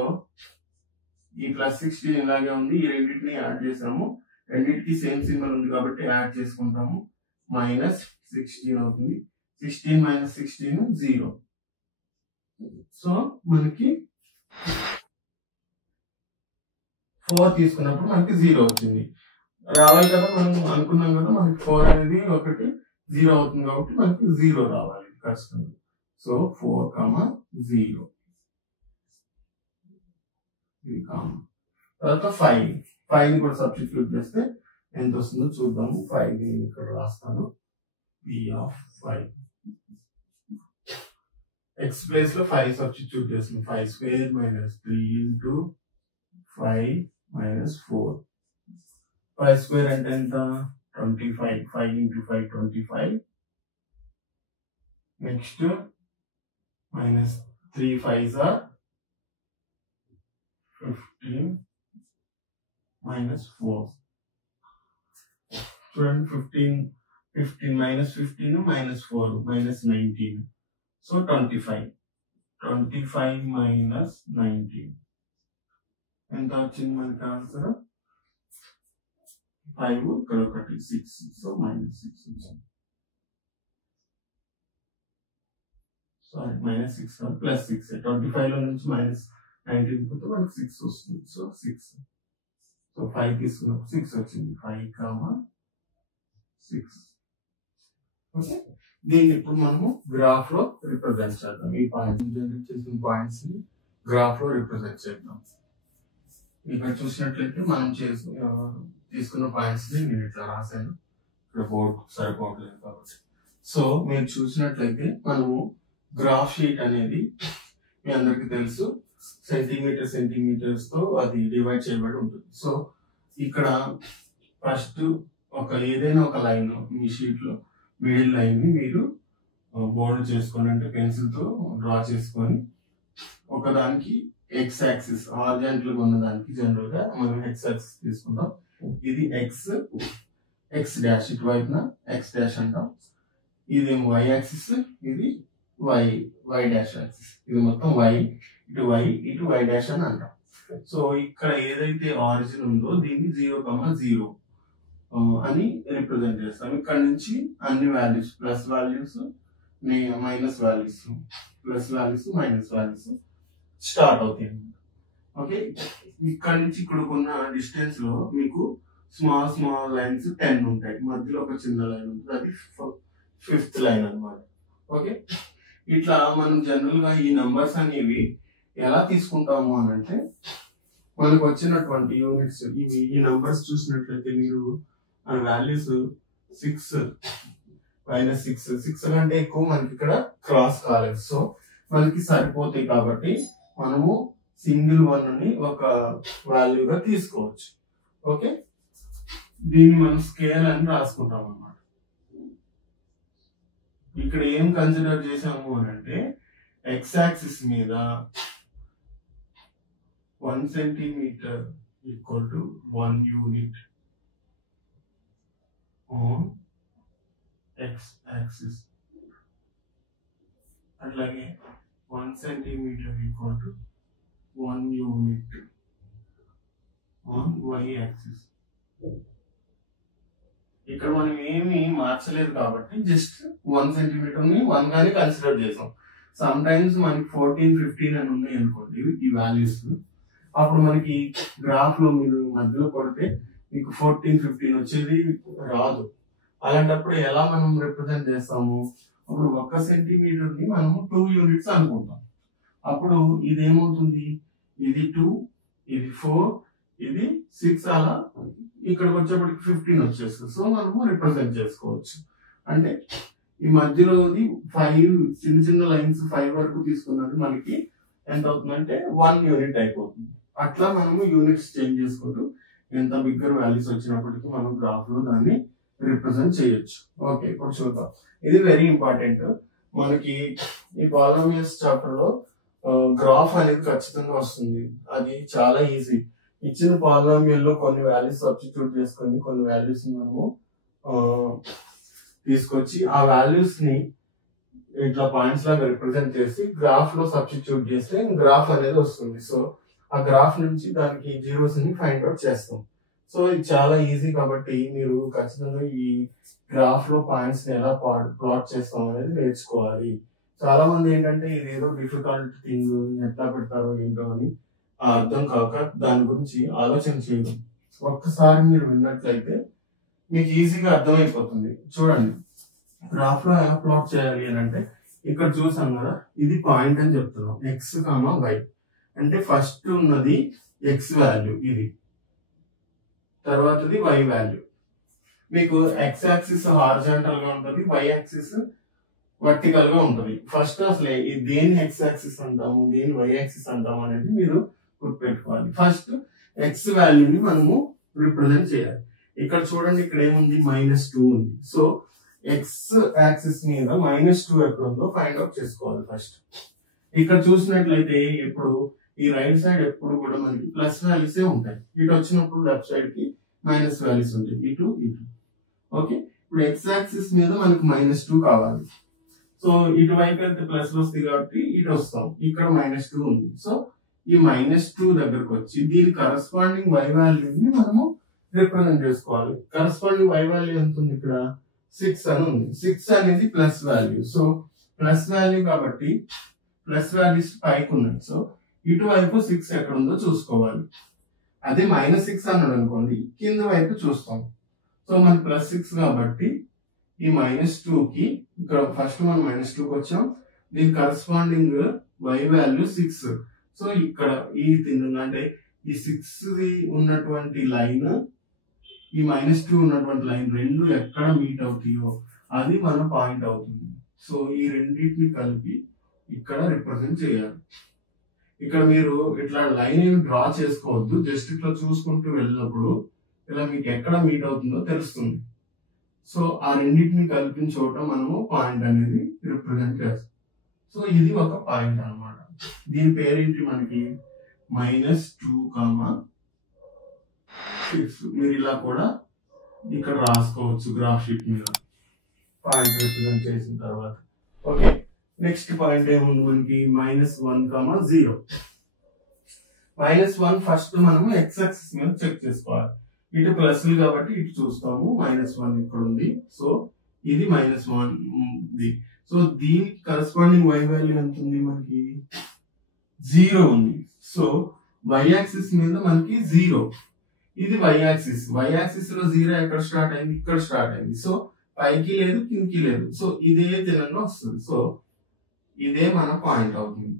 ఈ +16 ఇలాగే ఉంది. ఈ రెండింటిని యాడ్ చేసాము. రెండింటికి సేమ్ సింబల్ ఉంది కాబట్టి యాడ్ చేసుకుంటాము. -16 అవుతుంది. 16 - 16 0. సో మనకి 4 తీసుకున్నప్పుడు మనకి 0 వచ్చింది. రావాలి కదా, మనం అనుకున్నాం కదా మనకి 4 అనేది ఒకటి 0 అవుతుంది కాబట్టి మనకి 0 రావాలి ఖచ్చితంగా. సో 4, 0. తర్వాత 5 ని కూడా సబ్స్టిట్యూట్ చేస్తే ఎంత వస్తుందో చూద్దాము. 5 ని ఇక్కడ రాస్తాను. P(5) x ప్లేస్ లో 5 సబ్స్టిట్యూట్ చేస్తుంది. 5² -3 into 5 -4. 5² అంటే ఎంత 25. 5 into 5 25. Next -3 5s are 15 -4. చూడండి 15 -15 -4 -19. సో 25 -19 ఎంత వచ్చింది మనకి ఆన్సర్ 5 ఇక్కడ ఒకటి 6. సో -6 వచ్చింది. సారీ -6 కాదు +6. 25 లో నుంచి -19 పోతే మనకి 6 వస్తుంది. సో 6. సో 5 తీసుకున్నప్పుడు 6 వచ్చింది. 5, 6. ఓకే, దీన్ని ఇప్పుడు మనము గ్రాఫ్ లో రిప్రజెంట్ చేద్దాం. ఈ పాయింట్స్ జనరేట్ చేసిన పాయింట్స్ ని గ్రాఫ్ లో రిప్రజెంట్ చేద్దాం. ఇక్కడ చూసినట్లయితే మనం తీసుకున్న పాయింట్స్ ని నేను ఇట్లా రాశాను. ఇక్కడ బోర్డు సరిపోవట్లేదు కాబట్టి. సో మీరు చూసినట్లయితే మనము గ్రాఫ్ షీట్ అనేది మీ అందరికి తెలుసు. సెంటీమీటర్స్ తో అది డివైడ్ చేయబడి ఉంటుంది. సో ఇక్కడ ఫస్ట్ ఏదైనా ఒక లైన్ మీ షీట్ లో మిడిల్ లైన్ ని మీరు బోల్డ్ చేసుకొని అంటే పెన్సిల్ తో డ్రా చేసుకొని ఒకదానికి ఎక్స్ యాక్సిస్ హారిజాంటల్ గా ఉన్న దానికి జనరల్ గా మనం ఎక్స్ యాక్సిస్ తీసుకుంటాం. ఇది ఎక్స్ డాష్ ఇటువైపున ఎక్స్ డాష్ అంటాం. ఇది వై యాక్సిస్, ఇది వై డాష్ యాక్సిస్. ఇది మొత్తం ఇటు వై డాష్ అని అంటాం. సో ఇక్కడ ఏదైతే ఆరిజిన్ ఉందో దీన్ని 0,0 అని రిప్రజెంట్ చేస్తాం. ఇక్కడ నుంచి అన్ని values plus values minus values plus values minus values start అవుతాయి. ఓకే, ఇక్కడ నుంచి ఇక్కడ ఉన్న డిస్టెన్స్ లో మీకు స్మాల్ లైన్స్ 10 ఉంటాయి. మధ్యలో ఒక చిన్న లైన్ ఉంటుంది, అది 5th లైన్ అన్నమాట. ఓకే, ఇట్లా మనం జనరల్ గా ఈ నంబర్స్ అనేవి ఎలా తీసుకుంటాము అని అంటే మనకు వచ్చినటువంటి యూనిట్స్ ఇవి. ఈ నంబర్స్ చూసినట్లయితే మీరు ఆ వాల్యూస్ 6 -6 కంటే ఎక్కువ మనకి ఇక్కడ క్రాస్ కాలేదు. సో మనకి సరిపోతాయి కాబట్టి మనము సింగిల్ 1 ని ఒక వాల్యూగా తీసుకోవచ్చు. ఓకే, దీన్ని మనం స్కేల్ అని రాసుకుంటాం అన్నమాట. ఇక్కడ ఏం కన్సిడర్ చేసాము అని అంటే ఎక్స్ యాక్సిస్ మీద 1 centimetre = 1 unit on x axis, అట్లాగే 1 centimetre = 1 unit on y axis. ఇక్కడ మనం ఏమి మార్చలేదు కాబట్టి జస్ట్ 1 సెంటీమీటర్ ని 1 గానే కన్సిడర్ చేసాం. సమ్ టైమ్స్ మనకి 14, 15 అని ఉన్నాయి అనుకోండి ఈ వాల్యూస్. అప్పుడు మనకి గ్రాఫ్ లో మీరు మధ్యలో కొడితే మీకు 14, 15 వచ్చేది రాదు. అలాంటప్పుడు ఎలా మనం రిప్రజెంట్ చేస్తాము? అప్పుడు 1 సెంటీమీటర్ ని మనం 2 యూనిట్స్ అనుకుంటాం. అప్పుడు ఇది ఏమవుతుంది? ఇది 2, ఇది 4, ఇది 6, అలా ఇక్కడికి వచ్చేప్పటికి 15 వచ్చేస్తుంది. సో మనము రిప్రజెంట్ చేసుకోవచ్చు. అంటే ఈ మధ్యలోది 5 చిన్న లైన్స్ 5 వరకు తీసుకున్నది మనకి ఎంత అవుతుందంటే 1 యూనిట్ అయిపోతుంది. అట్లా మనము యూనిట్స్ చేంజ్ చేసుకుంటూ ఎంత బిగ్గర్ వాల్యూస్ వచ్చినప్పటికీ మనం గ్రాఫ్ లో దాన్ని రిప్రజెంట్ చేయొచ్చు. ఓకే, ఇప్పుడు చూద్దాం. ఇది వెరీ ఇంపార్టెంట్. మనకి ఈ పాలినామియల్స్ చాప్టర్ లో గ్రాఫ్ అనేది ఖచ్చితంగా వస్తుంది. అది చాలా ఈజీ. ఇచ్చిన పాలినామియల్ లో కొన్ని వాల్యూస్ సబ్స్టిట్యూట్ చేసుకొని కొన్ని వాల్యూస్ మనము తీసుకొచ్చి ఆ వాల్యూస్ ని ఇట్లా పాయింట్స్ లాగా రిప్రజెంట్ చేసి గ్రాఫ్ లో సబ్స్టిట్యూట్ చేస్తే గ్రాఫ్ అనేది వస్తుంది. సో ఆ గ్రాఫ్ నుంచి దానికి జీరోస్ ని ఫైండ్ అవుట్ చేస్తాం. సో ఇది చాలా ఈజీ కాబట్టి మీరు ఖచ్చితంగా ఈ గ్రాఫ్ లో పాయింట్స్ ని ఎలా ప్లాట్ చేస్తాం అనేది నేర్చుకోవాలి. చాలా మంది ఏంటంటే ఇదేదో డిఫికల్ట్ థింగ్, ఎట్లా పెడతారో ఏంటో అని అర్థం కాక దాని గురించి ఆలోచన చేయడం. ఒక్కసారి మీరు విన్నట్లయితే మీకు ఈజీగా అర్థమైపోతుంది. చూడండి, గ్రాఫ్ లో ఎలా ప్లాట్ చేయాలి అని అంటే ఇక్కడ చూసాం కదా, ఇది పాయింట్ అని చెప్తున్నాం, ఎక్స్, వై. అంటే ఫస్ట్ ఉన్నది ఎక్స్ వాల్యూ, ఇది తర్వాతది వై వాల్యూ. మీకు ఎక్స్ యాక్సిస్ హారిజాంటల్ గా ఉంటుంది, వై యాక్సిస్ వర్టికల్ గా ఉంటుంది. ఫస్ట్ అసలు దేని ఎక్స్ యాక్సిస్ అంటాము, దేని వై యాక్సిస్ అంటాము అనేది మీరు గుర్తుపెట్టుకోవాలి. ఫస్ట్ ఎక్స్ వాల్యూని మనము రిప్రజెంట్ చేయాలి. ఇక్కడ చూడండి, ఇక్కడ ఏముంది, -2 ఉంది. సో ఎక్స్ యాక్సిస్ మీద -2 ఎక్కడ ఉందో ఫైండ్ అవుట్ చేసుకోవాలి ఫస్ట్. ఇక్కడ చూసినట్లయితే ఇప్పుడు ఈ రైట్ సైడ్ ఎప్పుడు కూడా మనకి ప్లస్ వాల్యూస్ ఉంటాయి. ఇటు వచ్చినప్పుడు లెఫ్ట్ సైడ్ కి మైనస్ వాల్యూస్ ఉంటాయి, ఇటు. ఓకే, ఇప్పుడు ఎక్స్ యాక్సిస్ మీద మనకు -2 కావాలి. సో ఇటువైపు అయితే ప్లస్ వస్తుంది కాబట్టి ఇటు వస్తాం. ఇక్కడ -2 ఉంది. సో ఈ -2 దగ్గరకు వచ్చి దీని కరస్పాండింగ్ వై వాల్యూని మనము రిప్రజెంట్ చేసుకోవాలి. కరస్పాండింగ్ వై వాల్యూ ఎంత ఉంది? ఇక్కడ 6 అని ఉంది. 6 అనేది plus value. So plus value కాబట్టి ప్లస్ వాల్యూస్ పైకి ఉన్నాయి. సో ఇటువైపు 6 ఎక్కడ ఉందో చూసుకోవాలి. అదే -6 అన్నాడు అనుకోండి, కింద వైపు చూస్తాం. సో మనకి +6 కాబట్టి ఈ -2 కి ఇక్కడ ఫస్ట్ మనం -2 కి వచ్చాం. దీని కరస్పాండింగ్ వై వాల్యూ 6. సో ఇక్కడ ఈ థింగ్ అంటే ఈ 6 ఉన్నటువంటి లైన్, ఈ -2 ఉన్నటువంటి లైన్ రెండు ఎక్కడ మీట్ అవుతాయో అది మన పాయింట్ అవుతుంది. సో ఈ రెండింటిని కలిపి ఇక్కడ రిప్రజెంట్ చేయాలి. ఇక్కడ మీరు ఇట్లా లైన్ ఏమి డ్రా చేసుకోవద్దు, జస్ట్ ఇట్లా చూసుకుంటూ వెళ్ళినప్పుడు ఇలా మీకు ఎక్కడ మీట్ అవుతుందో తెలుస్తుంది. సో ఆ రెండింటిని కలిపిన చోట మనము పాయింట్ అనేది రిప్రజెంట్ చేస్తాం. సో ఇది ఒక పాయింట్ అన్నమాట. దీని పేరేంటి మనకి -2,6. మీరు ఇలా కూడా ఇక్కడ రాసుకోవచ్చు గ్రాఫ్ షీట్ మీద పాయింట్ రిప్రజెంట్ చేసిన తర్వాత. ఓకే, నెక్స్ట్ పాయింట్ ఏముంది మనకి -1,0. -1 ఫస్ట్ మనము x యాక్సిస్ మీద చెక్ చేసుకోవాలి. ఇటు ప్లస్లు కాబట్టి ఇటు చూస్తాము, -1 ఇక్కడ ఉంది. సో ఇది -1 ఉంది. సో దీనికి కరస్పాండింగ్ y వాల్యూ ఎంత ఉంది మనకి 0 ఉంది. సో y యాక్సిస్ మీద మనకి 0, ఇది y యాక్సిస్. y యాక్సిస్ లో 0 ఎక్కడ స్టార్ట్ అయింది, ఇక్కడ స్టార్ట్ అయింది. సో పైకి లేదు కిందికి లేదు, సో ఇదే తినంగా వస్తుంది. సో ఇదే మన పాయింట్ అవుతుంది.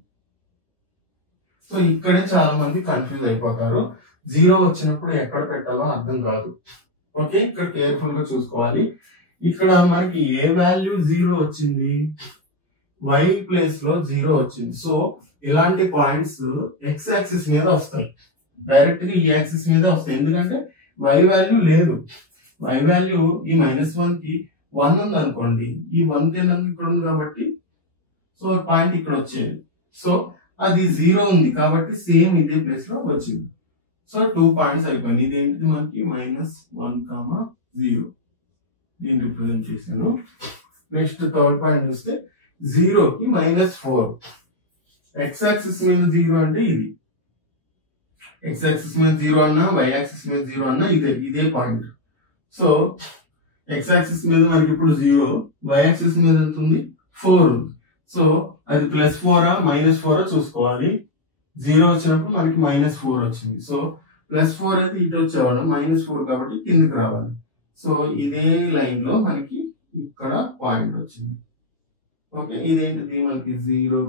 సో ఇక్కడే చాలా మంది కన్ఫ్యూజ్ అయిపోతారు, 0 వచ్చినప్పుడు ఎక్కడ పెట్టాలో అర్థం కాదు. ఓకే, ఇక్కడ కేర్ఫుల్ గా చూసుకోవాలి. ఇక్కడ మనకి ఏ వాల్యూ 0 వచ్చింది, y ప్లేస్ లో 0 వచ్చింది. సో ఇలాంటి పాయింట్స్ x యాక్సిస్ మీద వస్తాయి, డైరెక్ట్ గా ఈ యాక్సిస్ మీద వస్తాయి. ఎందుకంటే y వాల్యూ లేదు. y వాల్యూ ఈ -1 కి 1 ఉంది అనుకోండి, ఈ 1 తినంగా ఇక్కడ ఉంది కాబట్టి సో పాయింట్ ఇక్కడ వచ్చేది. సో అది 0 ఉంది కాబట్టి సేమ్ ఇదే ప్లేస్ లో వచ్చింది. సో 2 పాయింట్స్ అయిపోయింది. ఇదేంటిది మనకి -1,0 దీన్ని రిప్రజెంట్ చేశాను. నెక్స్ట్ థర్డ్ పాయింట్ చూస్తే 0 కి -4. x యాక్సిస్ మీద 0 అంటే ఇది, x యాక్సిస్ మీద 0 అన్నా y యాక్సిస్ మీద 0 అన్నా ఇదే పాయింట్. సో x యాక్సిస్ మీద మనకి ఇప్పుడు 0, y యాక్సిస్ మీద ఎంత ఉంది 4 ఉంది. సో అది +4 -4 చూసుకోవాలి. 0 వచ్చినప్పుడు మనకి -4 వచ్చింది. సో +4 అయితే ఇటు వచ్చేవాడు, -4 కాబట్టి కిందికి రావాలి. సో ఇదే లైన్ లో మనకి ఇక్కడ పాయింట్ వచ్చింది. ఓకే, ఇదేంటిది మనకి 0,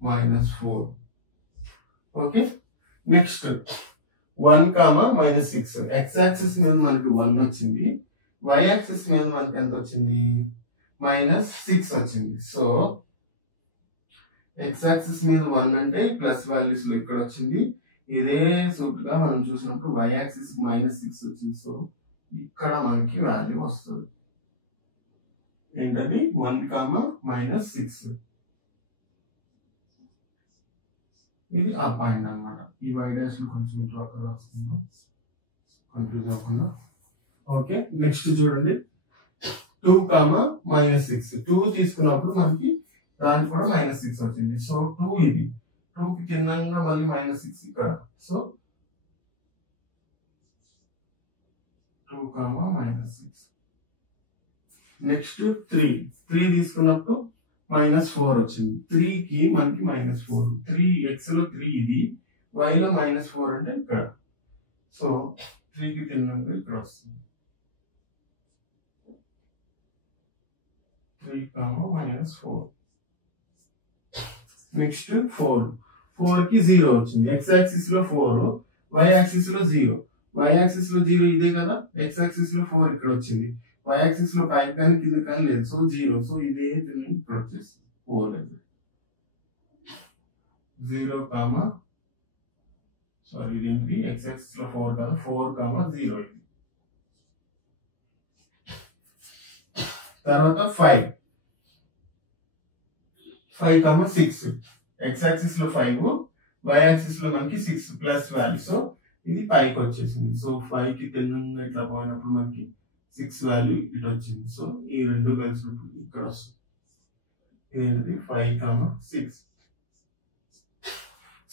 -4. Okay, next 1, -6. x యాక్సిస్ మీద మనకి 1 వచ్చింది, y యాక్సిస్ మీద మనకి ఎంత వచ్చింది -6 వచ్చింది. సో x యాక్సిస్ మీద 1 అంటే ప్లస్ వాల్యూస్ లో ఇక్కడ వచ్చింది. ఇదే సూట్ గా మనం చూసినప్పుడు y యాక్సిస్ -6 వచ్చింది. సో ఇక్కడ మనకి వాల్యూ వస్తుంది ఏంటది 1, -6. ఇది ఆ పాయింట్ అన్నమాట. ఈ y డాష్ లో కొంచెం ఇట్లా అక్కడ రాసుకుందాం, కన్ఫ్యూజ్ అవ్వకుండా. ఓకే, నెక్స్ట్ చూడండి 2, -6. 2 తీసుకున్నప్పుడు మనకి దానికి కూడా -6 వచ్చింది. సో 2 ఇది 2 కి కిందంగా మళ్ళీ -6 ఇక్కడ. సో 2, -6. నెక్స్ట్ 3 తీసుకున్నప్పుడు -4 వచ్చింది. 3 కి మనకి -4. 3 x లో 3 ఇది, y లో -4 అంటే ఇక్కడ. సో 3 కి తిన్నంగా ఇక్కడ వస్తుంది 3, -4. నెక్స్ట్ 4 కి 0 వచ్చింది. x యాక్సిస్ లో 4, y యాక్సిస్ లో 0. y యాక్సిస్ లో 0 ఇదే కదా, x యాక్సిస్ లో 4 ఇక్కడ వచ్చింది, y యాక్సిస్ లో పైకి కానీ కింద కానీ లేదు. సో 0. సో ఇదే ఇక్కడ వచ్చేస్తుంది 4 దగ్గర. 0, సారీ ఇదేంటి x యాక్సిస్ లో 4 కదా, 4, 0 ఇది. తర్వాత 5, 6. x యాక్సిస్ లో 5, y యాక్సిస్ లో మనకి 6 ప్లస్ వాల్యూ. సో ఇది పైకి వచ్చేసింది. సో 5 కి తిన్నంగా ఇట్లా పోయినప్పుడు మనకి 6 వాల్యూ ఇటు వచ్చింది. సో ఈ రెండు కలిసినప్పుడు ఇక్కడ వస్తుంది. ఇదేంటిది 5, 6.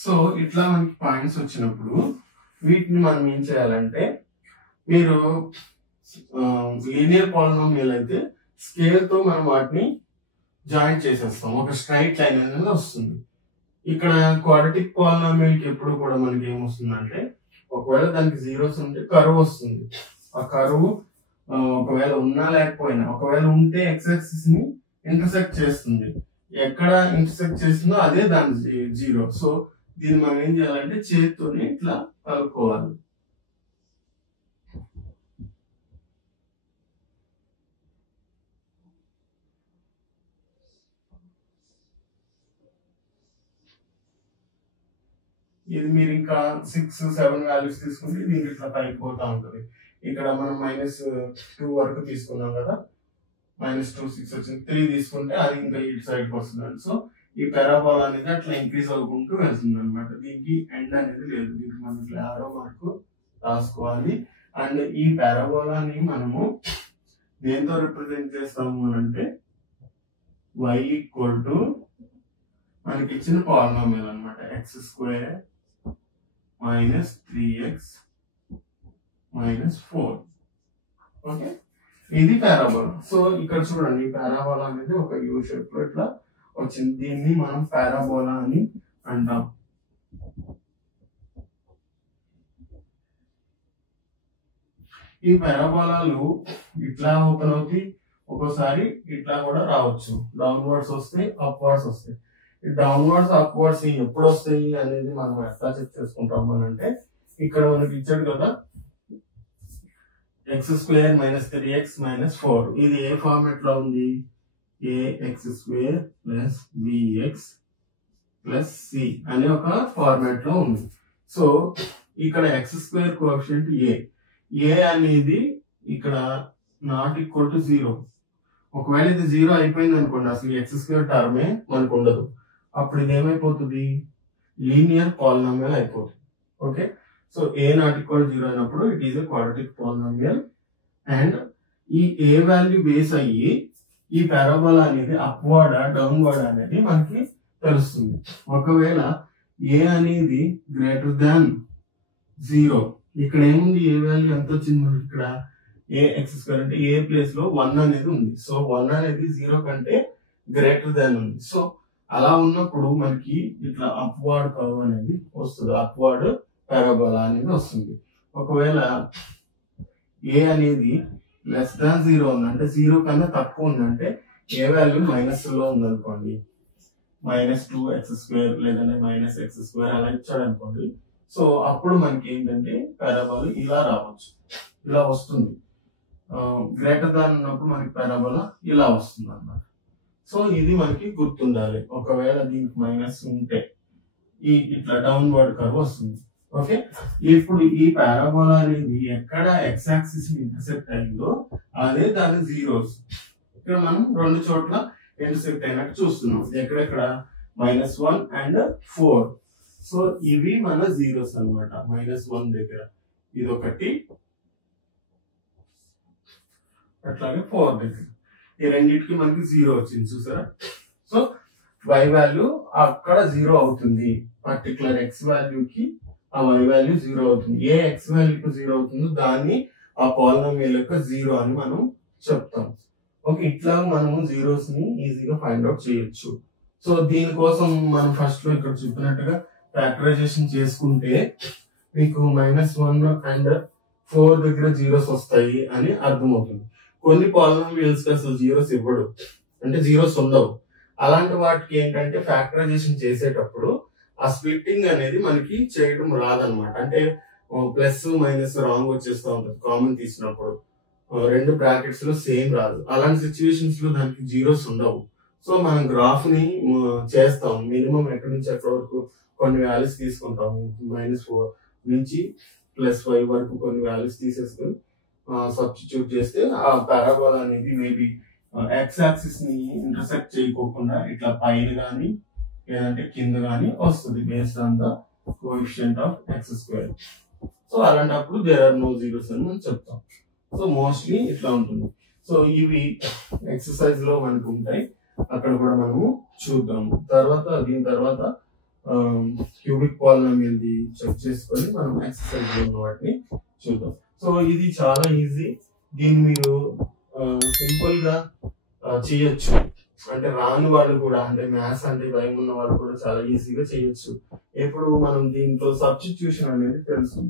సో ఇట్లా మనకి పాయింట్స్ వచ్చినప్పుడు వీటిని మనం ఏం చేయాలంటే, మీరు లీనియర్ పాలినామియల్ అయితే స్కేల్ తో మనం వాటిని జాయింట్ చేసేస్తాం, ఒక స్ట్రైట్ లైన్ అనేది వస్తుంది. ఇక్కడ క్వాడ్రాటిక్ పాలినామియల్ కి ఎప్పుడు కూడా మనకి ఏమొస్తుందంటే, ఒకవేళ దానికి జీరోస్ ఉంటే కర్వ్ వస్తుంది. ఆ కర్వ్ ఒకవేళ ఉన్నా లేకపోయినా, ఒకవేళ ఉంటే x యాక్సిస్ ని ఇంటర్సెక్ట్ చేస్తుంది. ఎక్కడ ఇంటర్సెక్ట్ చేస్తుందో అదే దాని 0. సో దీన్ని మనం ఏం చేయాలంటే చేతితోనే ఇట్లా కలుపుకోవాలి. ఇది మీరు ఇంకా 6, 7 వాల్యూస్ తీసుకుంటే దీనికి ఇట్లా పైకి పోతా ఉంటుంది. ఇక్కడ మనం -2 వరకు తీసుకున్నాం కదా, -2, 6 వచ్చింది, 3 తీసుకుంటే అది ఇంకా ఇటు సైడ్కి వస్తుంది. సో ఈ పారాబోలా అనేది అట్లా ఇంక్రీజ్ అవుకుంటూ వెళ్తుంది అనమాట. దీనికి ఎండ్ అనేది లేదు. దీనికి మనం ఇట్లా ఆరో మార్కు రాసుకోవాలి. అండ్ ఈ పారాబోలాని మనము దేంతో రిప్రజెంట్ చేస్తాము అని అంటే y = మనకి ఇచ్చిన పాలినామియల్ అనమాట, x² - 3x - 4. ఓకే, ఇది పారాబోలా. సో ఇక్కడ చూడండి, ఈ పారాబోలా అనేది ఒక యూ షేప్ లో ఇట్లా వచ్చింది. దీన్ని మనం పారాబోలా అని అంటాం. ఈ పారాబోలాలు ఇట్లా ఓపెన్ అవుతాయి, ఒక్కోసారి ఇట్లా కూడా రావచ్చు. డౌన్వర్డ్స్ వస్తాయి, అప్వర్డ్స్ వస్తాయి. ఈ డౌన్వర్డ్స్ అప్వర్డ్స్ ఎప్పుడు వస్తాయి అనేది మనం ఎట్లా చెక్ చేసుకుంటాం అని అంటే, ఇక్కడ మనకి ఇచ్చాడు కదా x² - 3x - 4. ఇది ఏ ఫార్మాట్ లో ఉంది? ax² + bx + c అనే ఒక ఫార్మాట్ లో ఉంది. సో ఇక్కడ x² కోఎఫిషియంట్ a అనేది ఇక్కడ ≠ 0. ఒకవేళ ఇది 0 అయిపోయింది అనుకోండి, అసలు x² టర్మే మనకు ఉండదు. అప్పుడు ఇది ఏమైపోతుంది? లీనియర్ పాలినామియల్ అయిపోతుంది. ఓకే, సో a ≠ 0 అయినప్పుడు it is a quadratic polynomial. And ఈ a వాల్యూ బేస్ అయ్యి ఈ పారాబోలా అనేది అప్వర్డ్ డౌన్వర్డ్ అనేది మనకి తెలుస్తుంది. ఒకవేళ a అనేది > 0, ఇక్కడ ఏముంది? ఏ వాల్యూ ఎంత వచ్చింది మనకి? ఇక్కడ ax² అంటే ఏ ప్లేస్ లో 1 అనేది ఉంది. సో 1 అనేది 0 కంటే గ్రేటర్ ఉంది. సో అలా ఉన్నప్పుడు మనకి ఇట్లా అప్వర్డ్ కర్వ్ అనేది వస్తుంది, అప్వర్డ్ పారాబోలా అనేది వస్తుంది. ఒకవేళ a అనేది <0 ఉంది అంటే 0 కన్నా తక్కువ ఉందంటే ఏ వాల్యూ మైనస్ లో ఉందనుకోండి, -2x² లేదంటే -x² అలా ఇచ్చాడు అనుకోండి. సో అప్పుడు మనకి ఏంటంటే పారాబోలా ఇలా రావచ్చు, ఇలా వస్తుంది. గ్రేటర్ దాన్ ఉన్నప్పుడు మనకి పారాబోలా ఇలా వస్తుంది అన్నమాట. సో ఇది మనకి గుర్తుండాలి. ఒకవేళ దీనికి మైనస్ ఉంటే ఈ ఇట్లా డౌన్వర్డ్ కర్వ్ వస్తుంది. ఓకే, ఇప్పుడు ఈ పారాబోలా అనేది ఎక్కడ x యాక్సిస్ ఇంటర్సెక్ట్ అయిందో అదే దాని జీరోస్. ఇక్కడ మనం 2 చోట్ల ఇంటర్సెక్ట్ అయినట్టు చూస్తున్నాం. ఎక్కడెక్కడ? -1 అండ్ 4. సో ఇవి మన జీరోస్ అన్నమాట. -1 దగ్గర ఇది ఒకటి, అట్లాగే 4 దగ్గర ఈ రెండింటికి మనకి 0 వచ్చింది, చూసారా? సో y వాల్యూ అక్కడ 0 అవుతుంది. పర్టికులర్ x వాల్యూకి ఆ y వాల్యూ 0 అవుతుంది. ఏ x వాల్యూకి 0 అవుతుందో దాన్ని ఆ పాలినామియల్ యొక్క 0 అని మనం చెప్తాం. ఓకే, ఇట్లా మనము జీరోస్ ని ఈజీగా ఫైండ్ అవుట్ చేయొచ్చు. సో దీనికోసం మనం ఫస్ట్ లో ఇక్కడ చెప్పినట్టుగా ఫ్యాక్టరైజేషన్ చేసుకుంటే మీకు -1 అండ్ 4 దగ్గర జీరోస్ వస్తాయి అని అర్థమవుతుంది. కొన్ని పాలినామియల్స్ కి అసలు జీరోస్ ఇవ్వడు, అంటే జీరోస్ ఉండవు. అలాంటి వాటికి ఏంటంటే ఫ్యాక్టరైజేషన్ చేసేటప్పుడు ఆ స్ప్లిట్టింగ్ అనేది మనకి చేయడం రాదనమాట. అంటే ప్లస్ మైనస్ రాంగ్ వచ్చేస్తూ ఉంటుంది కామన్ తీసినప్పుడు, 2 బ్రాకెట్స్ లో సేమ్ రాదు. అలాంటి సిచ్యువేషన్స్ లో దానికి జీరోస్ ఉండవు. సో మనం గ్రాఫ్ ని చేస్తాం, మినిమం ఎక్కడి నుంచి ఎక్కడి వరకు కొన్ని వాల్యూస్ తీసుకుంటాము. -4 నుంచి +5 వరకు కొన్ని వాల్యూస్ తీసేసుకొని సబ్స్టిట్యూట్ చేస్తే ఆ పారాబోలా అనేది మేబీ x యాక్సిస్ ని ఇంటర్సెక్ట్ చేయకోకుండా ఇట్లా పైన గానీ లేదంటే కింద గానీ వస్తుంది, based on the coefficient of x². So అలాంటప్పుడు దేర్ ఆర్ నో జీరోస్ అని మనం చెప్తాం. సో మోస్ట్లీ ఇట్లా ఉంటుంది. సో ఇవి ఎక్సర్సైజ్ లో మనకు ఉంటాయి, అక్కడ కూడా మనము చూద్దాము. దీని తర్వాత క్యూబిక్ పాలినామియల్ ది చెక్ చేసుకొని మనం ఎక్సర్సైజ్ లో ఉన్న వాటిని చూద్దాం. సో ఇది చాలా ఈజీ, దీన్ని మీరు సింపుల్ గా చేయొచ్చు. అంటే రాని వాళ్ళు కూడా, అంటే మ్యాథ్స్ అంటే భయం ఉన్న వాళ్ళు కూడా చాలా ఈజీగా చేయొచ్చు. ఇప్పుడు మనం దీంట్లో సబ్స్టిట్యూషన్ అనేది తెలుసు,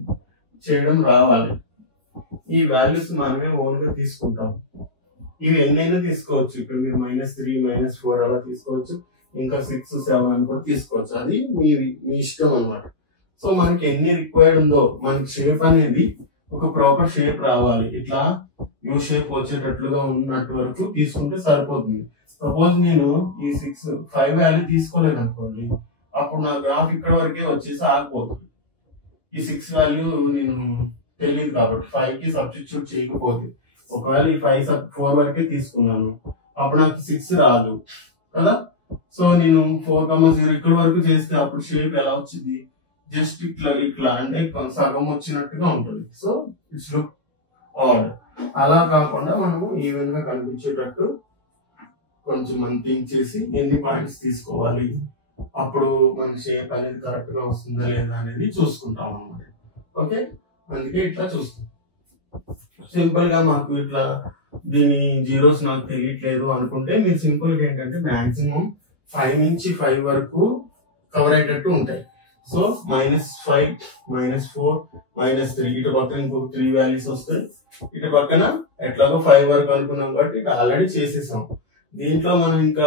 చేయడం రావాలి. ఈ వాల్యూస్ మనమే ఓన్ గా తీసుకుంటాం. ఇవి ఎన్నైనా తీసుకోవచ్చు. ఇక్కడ మీరు -3 -4 అలా తీసుకోవచ్చు, ఇంకా 6 7 అని కూడా తీసుకోవచ్చు. అది మీ ఇష్టం అన్నమాట. సో మనకి ఎన్ని రిక్వైర్డ్ ఉందో, మనకి షేప్ అనేది ఒక ప్రాపర్ షేప్ రావాలి. ఇట్లా యూ షేప్ వచ్చేటట్లుగా ఉన్నట్టు వరకు తీసుకుంటే సరిపోతుంది. సపోజ్ నేను ఈ 5 వాల్యూ తీసుకోలేదు అనుకోండి, అప్పుడు అప్పుడు నా గ్రాఫ్ ఇక్కడ వరకే వచ్చేసి ఆగిపోతుంది. ఈ 6 వాల్యూ నేను తెలియదు కాబట్టి 5 కి సబ్స్టిట్యూట్ చేయకపోతే, ఒకవేళ ఈ 4 వరకే తీసుకున్నాను అప్పుడు నాకు 6 రాదు కదా. సో నేను 4,0 ఇక్కడ వరకు చేస్తే అప్పుడు షేప్ ఎలా వచ్చింది, జస్ట్ ఇట్లా అంటే సగం వచ్చినట్టుగా ఉంటుంది. So it's look odd. అలా కాకుండా మనము ఈవెన్ గా కనిపించేటట్టు కొంచెం మనం థింక్ చేసి ఎన్ని పాయింట్స్ తీసుకోవాలి, అప్పుడు మన షేప్ అనేది కరెక్ట్ గా వస్తుందా లేదా అనేది చూసుకుంటాం అన్నమాట. ఓకే, అందుకే ఇట్లా చూస్తాం. సింపుల్ గా మాకు ఇట్లా దీని జీరోస్ నాకు తెలియట్లేదు అనుకుంటే మీరు సింపుల్ గా ఏంటంటే మాక్సిమం 5 నుంచి 5 వరకు కవర్ అయ్యేటట్టు ఉంటాయి. సో -5, -4, -3 ఇటు పక్కన ఇంకొక 3 వాల్యూస్ వస్తాయి. ఇటు పక్కన ఎట్లాగో 5 వరకు అనుకున్నాం కాబట్టి ఇటు ఆల్రెడీ చేసేసాం. దీంట్లో మనం ఇంకా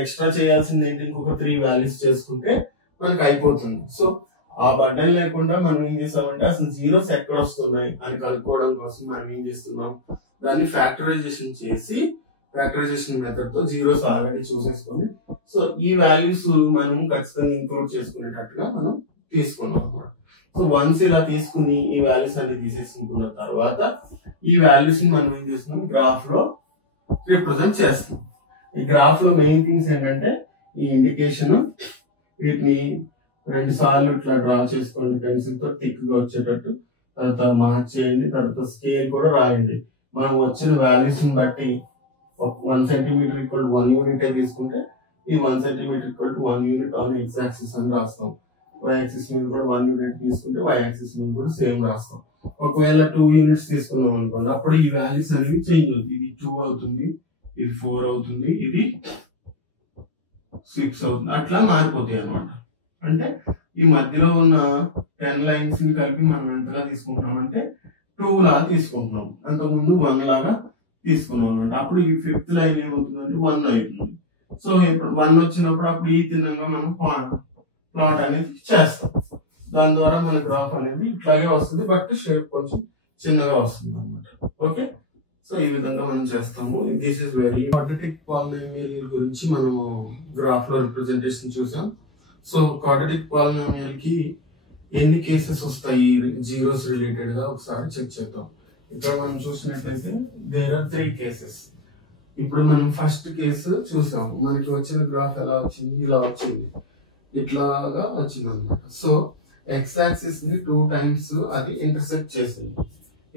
ఎక్స్ట్రా చేయాల్సింది ఏంటి, ఇంకొక 3 వాల్యూస్ చేసుకుంటే మనకు అయిపోతుంది. సో ఆ బటన్ లేకుండా మనం ఏం చేస్తామంటే అసలు జీరోస్ ఎక్కడ వస్తున్నాయి అని కనుక్కోవడం కోసం మనం ఏం చేస్తున్నాం, దాన్ని ఫ్యాక్టరైజేషన్ చేసి ఫ్యాక్టరైజేషన్ మెథడ్ తో జీరోస్ ఆల్రెడీ చూసేసుకొని సో ఈ వాల్యూస్ మనం ఖచ్చితంగా ఇంక్లూడ్ చేసుకునేటట్టుగా మనం తీసుకున్నాం అన్నమాట. సో వన్స్ ఇలా తీసుకుని ఈ వాల్యూస్ అన్ని తీసేసుకున్న తర్వాత ఈ వాల్యూస్ ని మనం ఏం చేస్తున్నాం, గ్రాఫ్ లో రిప్రజెంట్ చేస్తాం. ఈ గ్రాఫ్ లో మెయిన్ థింగ్స్ ఏంటంటే ఈ ఇండికేషన్, వీటిని 2 సార్లు ఇట్లా డ్రా చేసుకోండి పెన్సిల్ తో థిక్ గా వచ్చేటట్టు, తర్వాత మార్క్ చేయండి, తర్వాత స్కేల్ కూడా రాయండి. మనం వచ్చిన వాల్యూస్ ని బట్టి 1 సెంటీమీటర్ ఈక్వల్ 1 యూనిట్ తీసుకుంటే ఈ 1 centimetre equal 1 unit on x axis అని రాస్తాం. వై యాక్సిస్ మీద కూడా 1 యూనిట్ తీసుకుంటే వై యాక్సిస్ మీద కూడా సేమ్ రాస్తాం. ఒకవేళ 2 యూనిట్స్ తీసుకున్నాం అనుకోండి, అప్పుడు ఈ వాల్యూస్ అనేవి చేంజ్ అవుతుంది. ఇది 2 అవుతుంది, ఇది 4 అవుతుంది, ఇది 6 అవుతుంది, అట్లా మారిపోతాయి అనమాట. అంటే ఈ మధ్యలో ఉన్న 10 లైన్స్ ని కలిపి మనం ఎంతగా తీసుకుంటున్నాం అంటే 2 లాగా తీసుకుంటున్నాం. అంతకుముందు 1 లాగా తీసుకున్నాం అనమాట. అప్పుడు ఈ 5th లైన్ ఏమవుతుందంటే 1 అవుతుంది. సో ఇప్పుడు 1 వచ్చినప్పుడు అప్పుడు ఈ తినంగా మనం ప్లాట్ అనేది చేస్తాం. దాని ద్వారా మన గ్రాఫ్ అనేది ఇట్లాగే వస్తుంది, బట్ షేప్ కొంచెం చిన్నగా వస్తుంది అనమాట. ఓకే, సో ఈ విధంగా మనం చేస్తాము. This is very quadratic polynomial గురించి మనము గ్రాఫ్ లో రిప్రజెంటేషన్ చూసాం. సో క్వాడ్రాటిక్ పాలినామియల్ కి ఎన్ని కేసెస్ వస్తాయి జీరోస్ రిలేటెడ్ గా ఒకసారి చెక్ చేద్దాం. ఇక్కడ మనం చూసినట్లయితే దేర్ ఆర్ 3 కేసెస్. ఇప్పుడు మనం ఫస్ట్ కేసు చూసాం, మనకి వచ్చిన గ్రాఫ్ ఎలా వచ్చింది, ఇలా వచ్చింది, ఇట్లాగా వచ్చింది అనమాట. సో ఎక్స్ యాక్సిస్ ని 2 టైమ్స్ అది ఇంటర్సెక్ట్ చేసింది.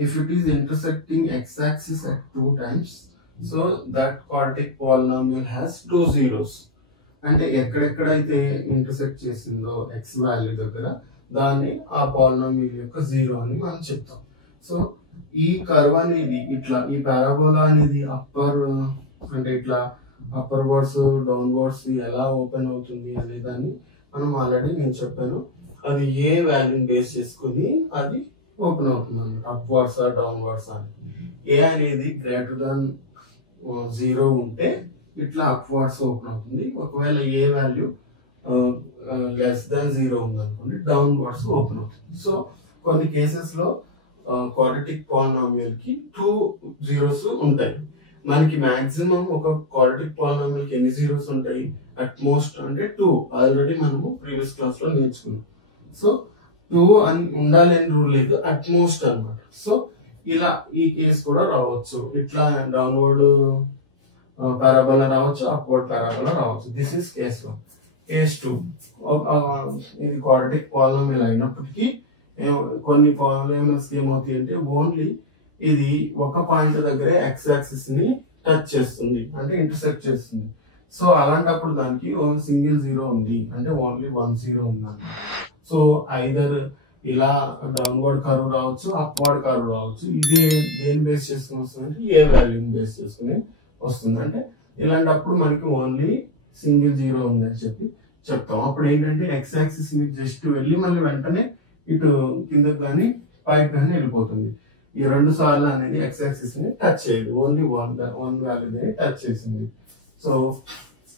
If it is intersecting x-axis at 2 times, so that quadratic polynomial has 2 zeros. అంటే ఎక్కడెక్కడైతే ఇంటర్సెక్ట్ చేసిందో x వాల్యూ దగ్గర దాన్ని ఆ పాలినామియల్ యొక్క జీరో అని మనం చెప్తాం. సో ఈ కర్వ్ అనేది ఇట్లా, ఈ పారాబోలా అనేది అప్పర్ అంటే ఇట్లా అప్పర్ వర్డ్స్ డౌన్ వర్డ్స్ ఎలా ఓపెన్ అవుతుంది అనే దాన్ని మనం ఆల్రెడీ నేను చెప్పాను. అది ఏ వాల్యూని బేస్ చేసుకుని అది ఓపెన్ అవుతుంది అన్నమాట, అప్వర్డ్స్ డౌన్వర్డ్స్ అని. ఏ అనేది గ్రేటర్ దాన్ 0 ఉంటే ఇట్లా అప్వర్డ్స్ ఓపెన్ అవుతుంది. ఒకవేళ ఏ వాల్యూ లెస్ దాన్ 0 ఉంది అనుకోండి, డౌన్వర్డ్స్ ఓపెన్ అవుతుంది. సో కొన్ని కేసెస్ లో క్వాడ్రాటిక్ పాలినామియల్ కి 2 జీరోస్ ఉంటాయి. మనకి మాక్సిమం ఒక క్వాడ్రాటిక్ పాలినామియల్ కి ఎన్ని జీరోస్ ఉంటాయి, అట్ మోస్ట్ అంటే 2. ఆల్రెడీ మనము ప్రీవియస్ క్లాస్ లో నేర్చుకున్నాం. సో 2 అని ఉండాలి అని రూల్ లేదు, అట్మోస్ట్ అన్నమాట. సో ఇలా ఈ కేసు కూడా రావచ్చు, ఇట్లా డౌన్వర్డ్ పారాబోలా రావచ్చు, అప్వర్డ్ పారాబోలా రావచ్చు. This is case 1. కేస్ 2 ఇది క్వాడ్రాటిక్ పాలినామియల్ అయినప్పటికీ కొన్ని పాలినామియల్స్ ఏమవుతాయి అంటే ఓన్లీ ఇది ఒక పాయింట్ దగ్గరే ఎక్స్ యాక్సిస్ ని టచ్ చేస్తుంది, అంటే ఇంటర్సెక్ట్ చేస్తుంది. సో అలాంటప్పుడు దానికి సింగిల్ జీరో ఉంది, అంటే ఓన్లీ 1 జీరో ఉంది అన్నమాట. సో ఐదర్ ఇలా డౌన్వర్డ్ కర్వ్ రావచ్చు, అప్వర్డ్ కర్వ్ రావచ్చు. ఇది దేని బేస్ చేసుకుని వస్తుంది అంటే ఏ వాల్యూని బేస్ చేసుకుని వస్తుంది. అంటే ఇలాంటప్పుడు మనకి ఓన్లీ సింగిల్ జీరో ఉంది అని చెప్తాం. అప్పుడు ఏంటంటే ఎక్స్ యాక్సిస్ మీద జస్ట్ వెళ్ళి మళ్ళీ వెంటనే ఇటు కిందకి కానీ పైకి కానీ వెళ్ళిపోతుంది. ఈ 2 సార్లు అనేది ఎక్స్ యాక్సిస్ ని టచ్ చేయదు, ఓన్లీ వన్ వాల్యూని టచ్ చేసింది. సో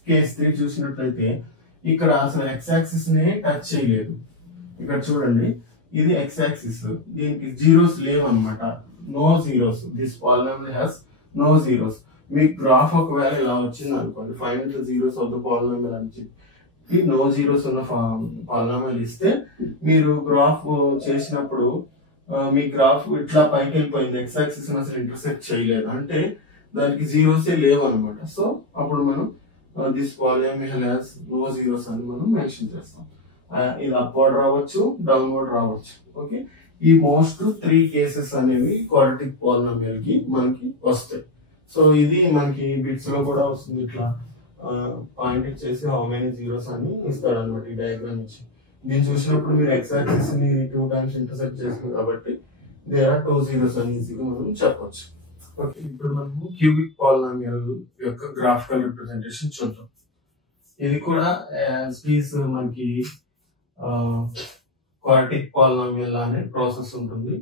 కేస్ 3 చూసినట్లయితే ఇక్కడ అసలు ఎక్స్ యాక్సిస్ ని టచ్ చేయలేదు. ఇక్కడ చూడండి, ఇది ఎక్స్ యాక్సిస్, దీనికి జీరోస్ లేవు అనమాట, no zeros. This polynomial has no zeros. మీకు గ్రాఫ్ ఒకవేళ ఇలా వచ్చింది అనుకోండి, 5 zeros ఆఫ్ ద పాలినామియల్ అని చెప్పి కి నో జీరోస్ ఉన్న పాలినామియల్ ఇస్తే మీరు గ్రాఫ్ చేసినప్పుడు మీ గ్రాఫ్ ఇట్లా పైకి వెళ్ళిపోయింది, ఎక్స్ యాక్సిస్ అసలు ఇంటర్సెక్ట్ చేయలేదు అంటే దానికి జీరోసే లేవు అనమాట. సో అప్పుడు మనం this polynomial has no zeros అని మనం మెన్షన్ చేస్తాం. ఇది అప్వర్డ్ రావచ్చు, డౌన్వర్డ్ రావచ్చు. ఓకే, ఈ మోస్ట్ 3 కేసెస్ అనేవి క్వాడ్రాటిక్ పాలినామియల్ కి మనకి వస్తాయి. సో ఇది మనకి బిట్స్ లో కూడా వస్తుంది, ఇట్లా పాయింట్ ఇచ్చేసి హౌ మెనీ జీరోస్ అని ఇస్తాడు అనమాట ఈ డయాగ్రామ్ ఇచ్చి. దీన్ని చూసినప్పుడు మీరు ఎక్స్ యాక్సిస్ ని 2 టైమ్స్ ఇంటర్సెక్ట్ చేస్తుంది కాబట్టి దేర్ ఆర్ 2 జీరోస్ అని ఈజీగా మనం చెప్పొచ్చు. ఓకే, ఇప్పుడు మనము క్యూబిక్ పాలినామియల్ యొక్క గ్రాఫికల్ రిప్రజెంటేషన్ చూద్దాం. ఇది కూడా యాజ్ మనకి క్వాడ్రాటిక్ పాలినామియల్ అనే ప్రాసెస్ ఉంటుంది.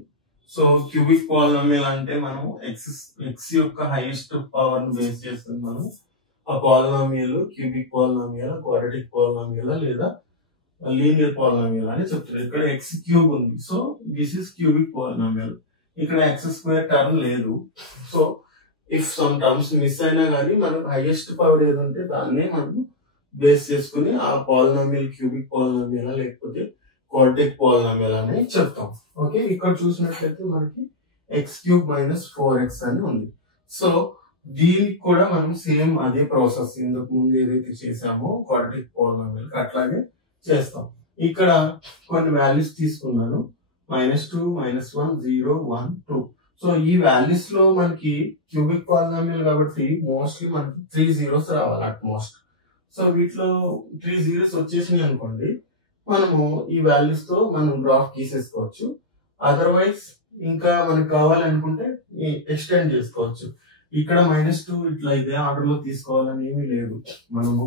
సో క్యూబిక్ పాలినామియల్ అంటే మనం ఎక్స్ యొక్క హైయెస్ట్ పవర్ ని బేస్ చేసుకుని మనం ఆ polynomial cubic polynomial, quadratic polynomial లేదా లీనియర్ పాలినామియల్ అని చెప్తారు. ఇక్కడ ఎక్స్ క్యూబ్ ఉంది, so this is cubic polynomial. ఇక్కడ ఎక్స్ స్క్వేర్ టర్మ్ లేదు. So if some terms miss అయినా కానీ మనకు హైయెస్ట్ పవర్ ఏదంటే దాన్నే మనం బేస్ చేసుకుని ఆ పాలినామియల్ క్యూబిక్ పాలినామియల్ లేకపోతే క్వాడ్రాటిక్ పాలినామియల్ అని చెప్తాం. ఓకే, ఇక్కడ చూసినట్లయితే మనకి ఎక్స్ క్యూబ్ మైనస్ 4x అని ఉంది. సో దీనికి కూడా మనం సేమ్ అదే ప్రాసెస్ ఇంతకు ముందు ఏదైతే చేసామో క్వాడ్రాటిక్ పాలినామియల్ అట్లాగే చేస్తాం. ఇక్కడ కొన్ని వాల్యూస్ తీసుకున్నాను, -2, -1, 0, 1, 2. సో ఈ వాల్యూస్ లో మనకి క్యూబిక్ పాలినామియల్ కాబట్టి మోస్ట్లీ మనకి 3 జీరోస్ రావాలి అట్ మోస్ట్. సో వీటిలో 3 జీరోస్ వచ్చేసినాయి అనుకోండి, మనము ఈ వాల్యూస్ తో మనం గ్రాఫ్ గీసేసుకోవచ్చు. అదర్వైజ్ ఇంకా మనకు కావాలనుకుంటే ఎక్స్టెండ్ చేసుకోవచ్చు. ఇక్కడ -2 ఇట్లా ఇదే ఆర్డర్ లో తీసుకోవాలని ఏమీ లేదు. మనము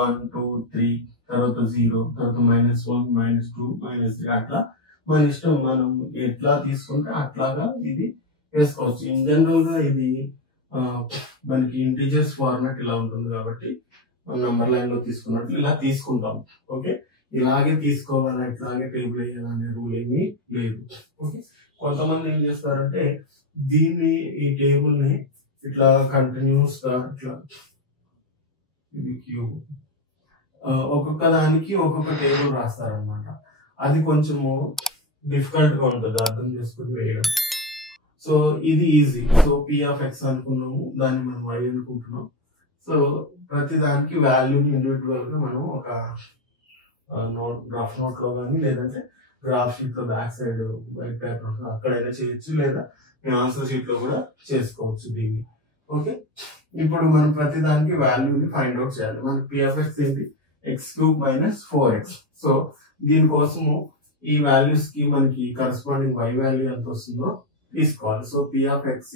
1, 2, 3 తర్వాత 0 తర్వాత -1, -2, -3 అట్లా మన ఇష్టం, మనం ఎట్లా తీసుకుంటే అట్లాగా ఇది వేసుకోవచ్చు. ఇన్ జనరల్ గా ఇది మనకి ఇంటీజర్స్ ఫార్మాట్ ఇలా ఉంటుంది కాబట్టి నంబర్ లైన్ లో తీసుకున్నట్లు ఇలా తీసుకుంటాం. ఓకే, ఇలాగే తీసుకోవాలా ఇట్లాగే టేబుల్ వేయాలనే రూల్ ఏమీ లేదు. ఓకే, కొంతమంది ఏం చేస్తారంటే దీన్ని ఈ టేబుల్ ని ఇట్లా కంటిన్యూస్ గా ఇట్లా ఇది క్యూబ్ ఒక్కొక్క దానికి ఒక్కొక్క టేబుల్ రాస్తారనమాట. అది కొంచెము డిఫికల్ట్ గా ఉంటుంది అర్థం చేసుకుని వేయడం. సో ఇది ఈజీ. సో p(x) అనుకున్నాము, దాన్ని మనం y అనుకుంటున్నాం. సో ప్రతి దానికి వాల్యూని ఇండివిజువల్ గా మనం ఒక గ్రాఫ్ నోట్ లో కానీ లేదంటే గ్రాఫ్ షీట్ లో బ్యాక్ సైడ్ వైట్ పేపర్ అక్కడైనా చేయొచ్చు, లేదా మీ ఆన్సర్ షీట్ లో కూడా చేసుకోవచ్చు దీన్ని. ఓకే, ఇప్పుడు మనం ప్రతి దానికి వాల్యూని ఫైండ్ అవుట్ చేయాలి. మనకి p(x) ఏంటి, x³ - 4x. సో దీనికోసము ఈ వాల్యూస్ కి మనకి కరస్పాండింగ్ y వాల్యూ ఎంత వస్తుందో తీసుకోవాలి. So p(x) =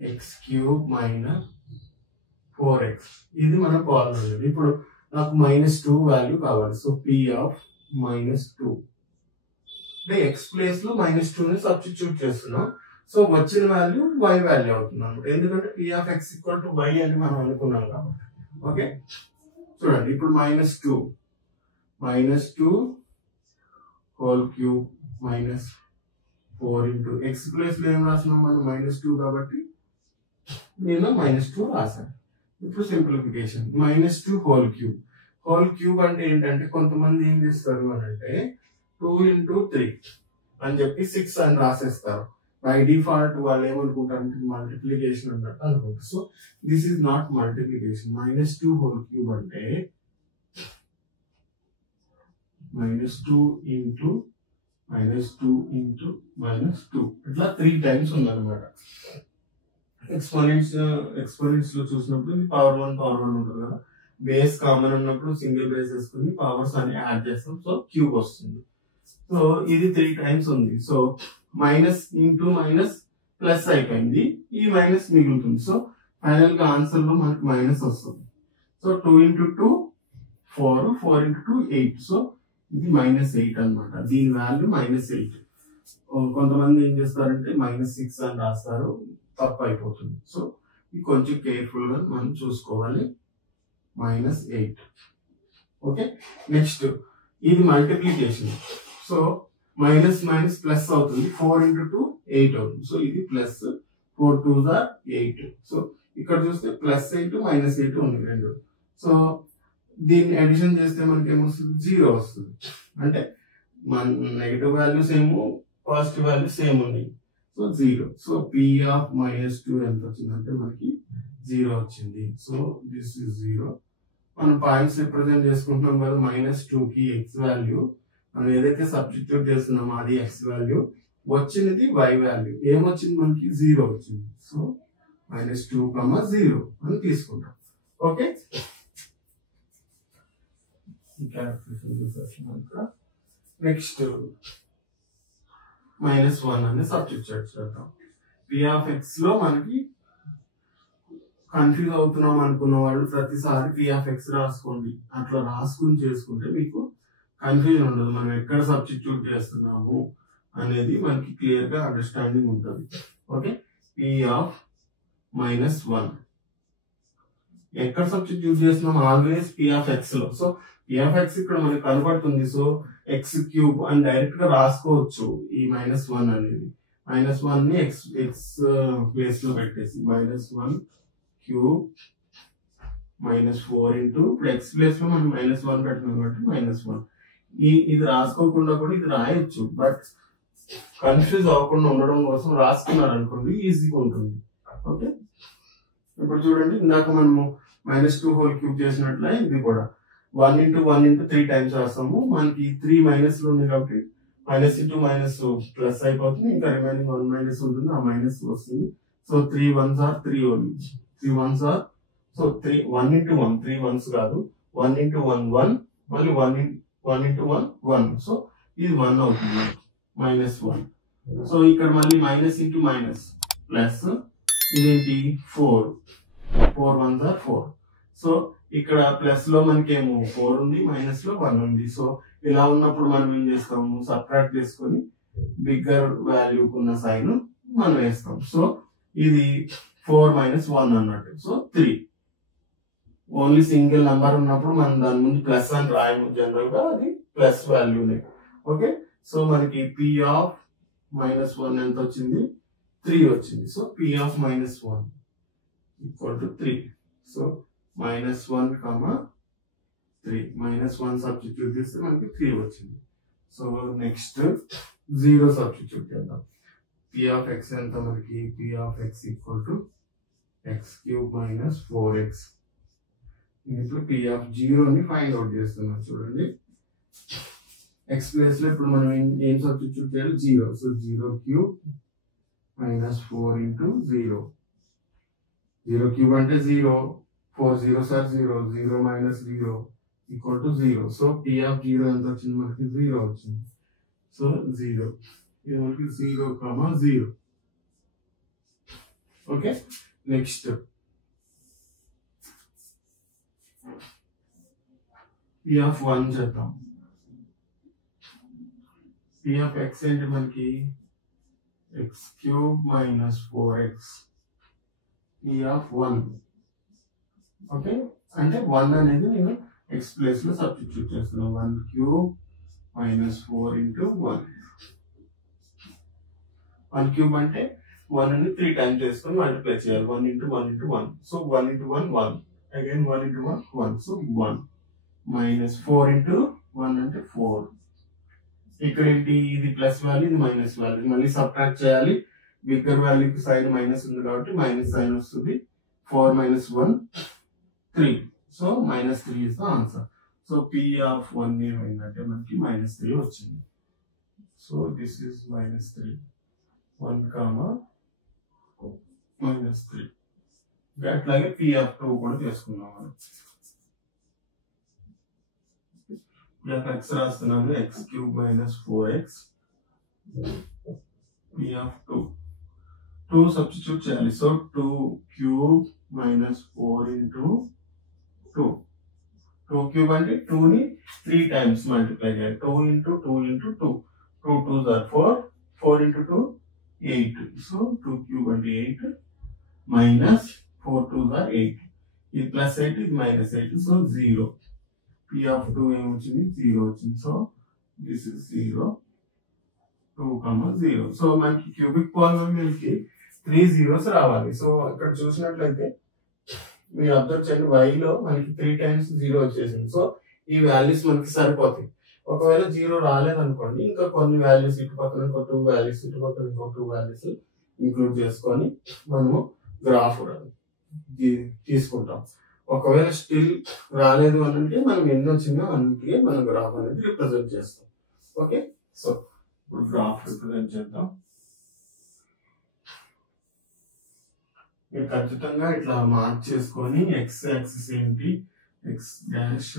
x³ - 4x. ఇది మన పాలినామియల్. ఇప్పుడు నాకు -2 వాల్యూ కావాలి. సో p(-2) అంటే x ప్లేస్ లో -2 ని సబ్స్టిట్యూట్ చేస్తున్నాం. సో వచ్చిన వాల్యూ y వాల్యూ అవుతుంది అనమాట, ఎందుకంటే p(x) = y అని మనం అనుకున్నాం కాబట్టి. ఓకే, చూడండి ఇప్పుడు -2 -2³ - 4 x ప్లేస్ లో ఏం రాసినాం మనం -2 కాబట్టి నేను -2 రాశాను. ఇప్పుడు సింప్లిఫికేషన్ -2³ అంటే ఏంటంటే కొంతమంది ఏం చేస్తారు అని అంటే 2 × 3 అని చెప్పి 6 అని రాసేస్తారు. బై డిఫాల్ట్ వాళ్ళు ఏమనుకుంటారు, మల్టిప్లికేషన్ అన్నట్టు అనుకుంటారు. So this is not multiplication. -2³ అంటే -2 × -2 ఇట్లా 3 టైమ్స్ ఉందన్నమాట. ఎక్స్పోనెంట్స్ లో చూసినప్పుడు పవర్ 1 ఉంటుంది కదా, బేస్ కామన్ ఉన్నప్పుడు సింగిల్ బేస్ వేసుకుని పవర్స్ అని యాడ్ చేస్తాం. సో క్యూబ్ వస్తుంది. సో ఇది 3 టైమ్స్ ఉంది. So minus into minus plus అయిపోయింది, ఈ మైనస్ మిగులుతుంది. సో ఫైనల్ గా ఆన్సర్ లో మనకి మైనస్ వస్తుంది. సో 2 × 2 4, 4 × 2 8. సో ఇది -8 అన్నమాట. దీని వాల్యూ -8. కొంతమంది ఏం చేస్తారంటే -6 అని రాస్తారు, తప్పు అయిపోతుంది. సో ఇది కొంచెం కేర్ఫుల్ గా మనం చూసుకోవాలి. -8. ఓకే, నెక్స్ట్ ఇది multiplication. So minus minus plus అవుతుంది. 4 × 2 8 అవుతుంది. సో ఇది ప్లస్ 4 2s are 8. సో ఇక్కడ చూస్తే +8 -8 ఉంది రెండు. సో దీన్ని అడిషన్ చేస్తే మనకి ఏమొస్తుంది, 0 వస్తుంది. అంటే మన నెగిటివ్ వాల్యూస్ ఏమో పాజిటివ్ వాల్యూస్ సేమ్ ఉన్నాయి. సో 0. సో p ఆఫ్ -2 ఎంత వచ్చిందంటే మనకి 0 వచ్చింది. So this is 0. మనం పాయింట్స్ రిప్రజెంట్ చేసుకుంటున్నాం కదా, -2 కి x వాల్యూ మనం ఏదైతే సబ్స్టిట్యూట్ చేస్తున్నామో అది x వాల్యూ, వచ్చినది y వాల్యూ. ఏమొచ్చింది మనకి 0 వచ్చింది. సో -2, 0 అని తీసుకుంటాం. ఓకే, నెక్స్ట్ -1 అని సబ్స్టిట్యూట్ చేద్దాం. p ఆఫ్ x లో మనకి కన్ఫ్యూజ్ అవుతున్నాం అనుకున్న వాళ్ళు ప్రతిసారి p ఆఫ్ x రాసుకోండి. అట్లా రాసుకుని చేసుకుంటే మీకు కన్ఫ్యూజన్ ఉండదు. మనం ఎక్కడ సబ్స్టిట్యూట్ చేస్తున్నాము అనేది మనకి క్లియర్ గా అండర్స్టాండింగ్ ఉంటుంది. ఓకే, p ఆఫ్ -1 ఎక్కడ సబ్స్టిట్యూట్ చేస్తున్నాం, ఆల్వేస్ p ఆఫ్ x లో. సో p ఆఫ్ x ఇక్కడ మనకి కనబడుతుంది. సో x³ అని డైరెక్ట్ గా రాసుకోవచ్చు. ఈ -1 అనేది -1 ని x ప్లేస్ లో పెట్టేసి -1³ -4 ఇంటూ, ఇప్పుడు x ప్లేస్ లో మనం -1 పెట్టినాం కాబట్టి -1. ఇది రాసుకోకుండా కూడా ఇది రాయొచ్చు, బట్ కన్ఫ్యూజ్ అవ్వకుండా ఉండడం కోసం రాసుకున్నారు అనుకోండి, ఈజీగా ఉంటుంది. ఓకే, ఇప్పుడు చూడండి, ఇందాక మనము -2³ చేసినట్లే ఇది కూడా 1 into 1 into 3 టైమ్స్ రాస్తాము. మనకి 3 మైనస్లు ఉంది కాబట్టి మైనస్ ఇంటూ మైనస్ ప్లస్ అయిపోతుంది. ఇంకా రిమైనింగ్ 1 మైనస్ ఉంటుంది, ఆ మైనస్ వస్తుంది. So 3 1s are 3 only. 3 1s are, so 1 into 1, 3 1s కాదు, 1 into 1 1, మళ్ళీ 1 into 1 1. సో ఇది 1 అవుతుంది, -1. సో ఇక్కడ మళ్ళీ మైనస్ ఇంటూ మైనస్ ప్లస్, ఇదేంటి 4 1s are 4. సో ఇక్కడ ప్లస్ లో మనకేమో 4 ఉంది, మైనస్ లో 1 ఉంది. సో ఇలా ఉన్నప్పుడు మనం ఏం చేస్తాము, సబ్ట్రాక్ట్ చేసుకొని బిగ్గర్ వాల్యూ ఉన్న సైన్ మనం వేస్తాం. సో ఇది 4 - 1 అన్నట్టు. సో 3 ఓన్లీ సింగిల్ నంబర్ ఉన్నప్పుడు మనం దాని ముందు ప్లస్ అని రాయము, జనరల్ గా అది ప్లస్ వాల్యూనే. ఓకే, సో మనకి p ఆఫ్ -1 ఎంత వచ్చింది, 3 వచ్చింది. So p of -1 equal to 3. So -1, 3, -1 substitute చేస్తే మనకి 3 వచ్చింది. సో నెక్స్ట్ 0 సబ్స్టిట్యూట్ చేద్దాం. p ఆఫ్ x ఎంత మనకి, p of x equal to x³ - 4x. ఇప్పుడు p ఆఫ్ 0ని ఫైండ్ అవుట్ చేస్తున్నాం. చూడండి, x ప్లేస్ లో ఇప్పుడు మనం ఏం సబ్స్టిట్యూట్ చేయాలి, 0. So 0³ - 4 into 0. 0³ అంటే 0, 4 0s are 0, 0 minus 0 equal to 0. So p of 0 ఎంత వచ్చింది మనకి, 0 వచ్చింది. సో 0, ఇది మనకి 0, 0. ఓకే, నెక్స్ట్ p ఆఫ్ 1 చేద్దాం. p ఆఫ్ x ఏంటి మనకి, x³ - 4x. p of 1, okay, అంటే 1 అనేది నేను x ప్లేస్ లో సబ్స్టిట్యూట్ చేస్తున్నాను. 1³ - 4 into 1. 1³ అంటే 1 ని 3 టైమ్స్ చేసుకొని మల్టిప్లై చేయాలి. 1 into 1 into 1. So 1 into 1 1, again 1 into 1 1. So 1 -4 into 1 అంటే 4. ఇక్కడ ఏంటి, ఇది ప్లస్ వాల్యూ, ఇది మైనస్ వాల్యూ, మళ్ళీ సబ్ట్రాక్ట్ చేయాలి. బిగ్గర్ వాల్యూకి సైన్ మైనస్ ఉంది కాబట్టి మైనస్ సైన్ వస్తుంది. 4 - 1 3. So -3 is the answer. So p of 1 ఏమైందంటే మనకి -3 వచ్చింది. So this is -3. 1, -3. అట్లాగే p ఆఫ్ 2 కూడా చేసుకున్నాం మనం. x రాస్తున్నాను, x³ - 4x. p of 2 substitute చేయాలి. So 2³ - 4 into 2. 2³ అంటే 2 ని 3 టైమ్స్ మల్టిప్లై చేయాలి. 2 into 2 into 2. 2 2s are 4, 4 into 2 8. So 2³ అంటే 8 minus 4 2s are 8. ఇది ప్లస్ 8, ఇది -8. సో 0. p ఆఫ్ 2 ఏమొచ్చింది, 0 వచ్చింది. So this is 0, 2, 0. సో మనకి క్యూబిక్ పాలినామియల్ కి 3 zeros రావాలి. సో ఇక్కడ చూసినట్లయితే మీరు అబ్జర్వ్ చేయండి, y లో మనకి 3 times 0 వచ్చేసింది. సో ఈ వాల్యూస్ మనకి సరిపోతాయి. ఒకవేళ 0 రాలేదనుకోండి, ఇంకా కొన్ని వాల్యూస్ ఇటు పక్కన ఇంకో 2 వాల్యూస్, ఇటు పక్కన ఇంకో 2 వాల్యూస్ ఇంక్లూడ్ చేసుకొని మనము గ్రాఫ్ తీసుకుంటాం. ఒకవేళ స్టిల్ రాలేదు అని అంటే మనం ఎన్ని వచ్చినా అన్నిటికీ మనం గ్రాఫ్ అనేది రిప్రజెంట్ చేస్తాం. ఓకే, సో ఇప్పుడు గ్రాఫ్ రిప్రజెంట్ చేద్దాం. మీరు ఖచ్చితంగా ఇట్లా మార్క్ చేసుకొని ఎక్స్ యాక్సిస్ ఏంటి, x dash,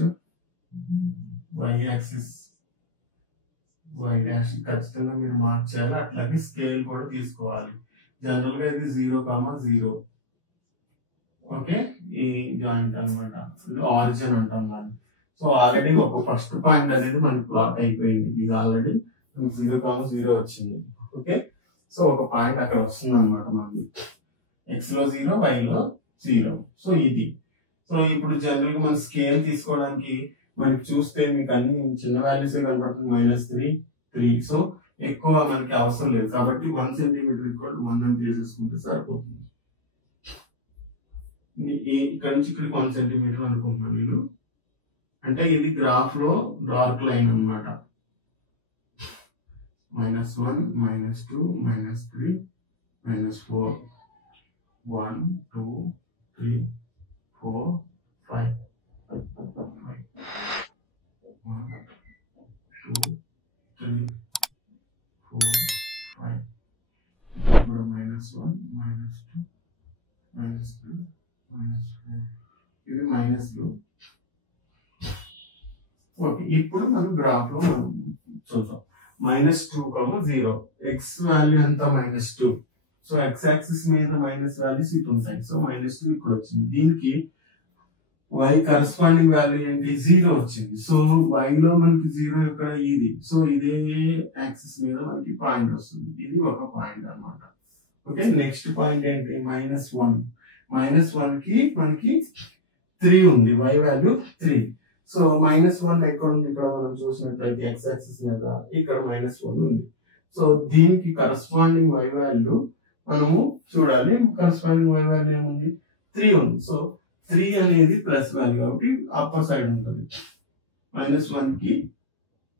y axis y dash ఖచ్చితంగా మీరు మార్క్ చేయాలి. అట్లాగే స్కేల్ కూడా తీసుకోవాలి. జనరల్ గా ఇది 0,0. ఓకే, ఈ జాయింట్ అనమాట, ఆరిజిన్ అంటాం దాన్ని. సో ఆల్రెడీ ఒక ఫస్ట్ పాయింట్ అనేది మనకి ప్లాట్ అయిపోయింది. ఇది ఆల్రెడీ 0,0 వచ్చింది. ఓకే, సో ఒక పాయింట్ అక్కడ వస్తుంది అనమాట మనకి, ఎక్స్ లో 0, వై లో 0. సో ఇది, సో ఇప్పుడు జనరల్ గా మన స్కేల్ తీసుకోవడానికి మనకి చూస్తే మీకు అన్ని చిన్న వాల్యూస్ కనపడుతుంది, -3, 3. సో ఎక్కువ మనకి అవసరం లేదు కాబట్టి 1 సెంటీమీటర్ = 1 అని తీసేసుకుంటే సరిపోతుంది. ఇక్కడ నుంచి ఇక్కడికి 1 సెంటీమీటర్ అనుకుంటున్నాను నేను. అంటే ఇది గ్రాఫ్ లో డార్క్ లైన్ అనమాట. -1, -2, -3, -4, 1, 2, 3, 4, 5, 1, 2, 3, 4, 5. ఇప్పుడు -1, -2, -3, -4. ఇది మైనస్లు. ఓకే, ఇప్పుడు మనం గ్రాఫ్ లో మనం చూద్దాం. -2,0. ఎక్స్ వాల్యూ ఎంత, -2. సో ఎక్స్ యాక్సిస్ మీద మైనస్ వాల్యూస్ ఇటు ఉంటాయి. సో -2 ఇక్కడ వచ్చింది. దీనికి y కరస్పాండింగ్ వాల్యూ ఏంటి, 0 వచ్చింది. సో y లో మనకి 0 ఇక్కడ ఇది. సో ఇదే యాక్సిస్ మీద మనకి పాయింట్ వస్తుంది. ఇది ఒక పాయింట్ అన్నమాట. ఓకే, నెక్స్ట్ పాయింట్ ఏంటి, -1. -1 కి మనకి 3 ఉంది, y వాల్యూ 3. సో -1 ఎక్కడ ఉంది, ఇక్కడ మనం చూసినట్లయితే ఎక్స్ యాక్సిస్ మీద ఇక్కడ -1 ఉంది. సో దీనికి కరస్పాండింగ్ y వాల్యూ మనము చూడాలి. కరస్పాండింగ్ y వాల్యూ ఏముంది, 3 ఉంది. సో 3 అనేది ప్లస్ వాల్యూ కాబట్టి అప్పర్ సైడ్ ఉంటుంది. -1 కి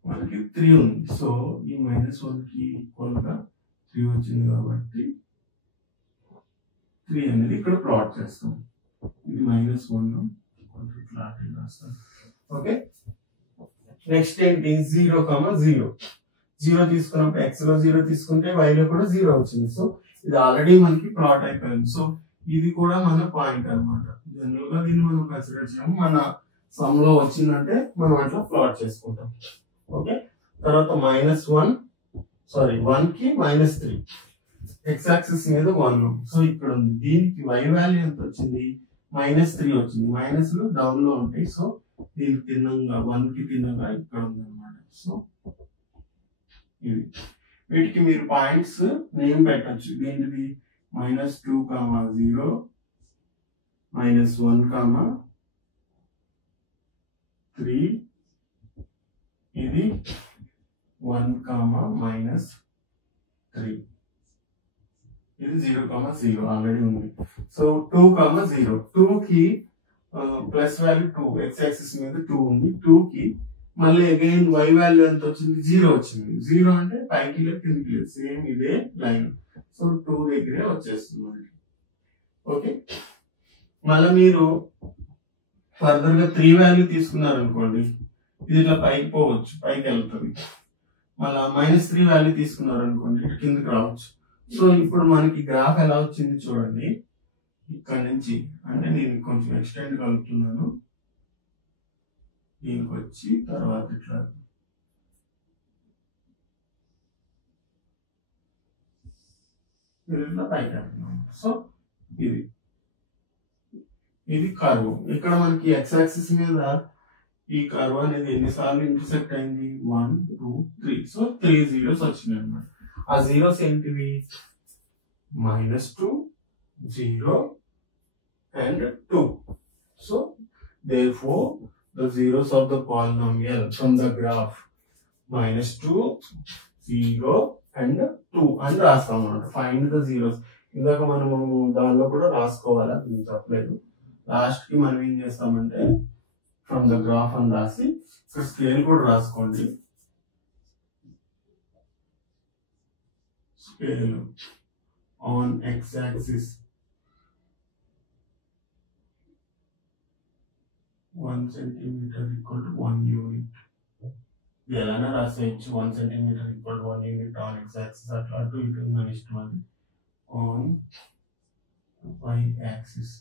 మనకి 3 ఉంది. సో ఈ -1 కి ఈక్వల్ గా 3 వచ్చింది కాబట్టి 3 అనేది ఇక్కడ ప్లాట్ చేస్తాం. ఇది -1 రాస్తాం. ఓకే, నెక్స్ట్ ఏంటి, 0,0. 0 తీసుకున్నప్పుడు ఎక్స్ లో 0 తీసుకుంటే y లో కూడా 0 వచ్చింది. సో ఇది ఆల్రెడీ మనకి ప్లాట్ అయిపోయింది. సో ఇది కూడా మన పాయింట్ అన్నమాట. జనరల్ గా దీన్ని మనం కన్సిడర్ చేయము, మన సమ్ లో వచ్చిందంటే మనం అట్లా ప్లాట్ చేసుకుంటాం. ఓకే, తర్వాత -1 కి -3. ఎక్స్ యాక్సిస్ మీద 1. సో ఇక్కడ ఉంది. దీనికి y వాల్యూ ఎంత వచ్చింది, -3 వచ్చింది. మైనస్లు డౌన్ లో ఉంటాయి. సో దీనికి తిన్నంగా 1 కి తిన్నగా ఇక్కడ ఉంది అనమాట. సో ఇది, వీటికి మీరు పాయింట్స్ నేమ్ పెట్టచ్చు. ఏంటిది, -2,0, -1,3, ఇది 1,-3, ఇది 0,0 ఆల్రెడీ ఉంది. సో 2,0. 2 కి ప్లస్ వాల్యూ 2, ఎక్స్ యాక్సిస్ మీద 2 ఉంది. 2 కి మళ్ళీ అగైన్ y వాల్యూ ఎంత వచ్చింది, 0 వచ్చింది. 0 అంటే పైకి లేదు కిందికి లేదు, సేమ్ ఇదే లైన్. సో 2 దగ్గరే వచ్చేస్తుంది మనకి. ఓకే, మళ్ళీ మీరు ఫర్దర్ గా 3 వాల్యూ తీసుకున్నారు అనుకోండి, ఇది ఇట్లా పైకి పోవచ్చు, పైకి వెళ్తుంది. మళ్ళా -3 వాల్యూ తీసుకున్నారు అనుకోండి, ఇటు కిందకి రావచ్చు. సో ఇప్పుడు మనకి గ్రాఫ్ ఎలా వచ్చింది చూడండి. ఇక్కడ నుంచి అంటే నేను కొంచెం ఎక్స్టెండ్ కలుపుతున్నాను, దీనికి వచ్చి తర్వాత ఇట్లా పైకి వెళ్తున్నాను. సో ఇది కర్వ్. ఇక్కడ మనకి ఎక్స్ యాక్సిస్ మీద ఈ కర్వ్ అనేది ఎన్నిసార్లు ఇంటర్సెక్ట్ అయింది, 1, 2, 3. సో 3 zeros వచ్చినాయి అన్నమాట. ఆ జీరోస్ ఏంటివి, -2, 0 and 2. So therefore the zeros of the polynomial from the graph -2, 0 and 2 అని రాస్తాం అన్నమాట. Find the zeros. ఇందాక మనము దానిలో కూడా రాసుకోవాలా, నేను చెప్పలేదు. లాస్ట్ కి మనం ఏం చేస్తామంటే ఫ్రమ్ ద గ్రాఫ్ అని రాసి ఇక్కడ స్కేల్ కూడా రాసుకోండి. Scale on x axis 1 centimeter equal to 1 unit. ఎలానా రాసేయచ్చు. 1 centimeter equal to 1 unit on x axis. అట్లా అటు ఇటు మన ఇష్టం. అది on y axis.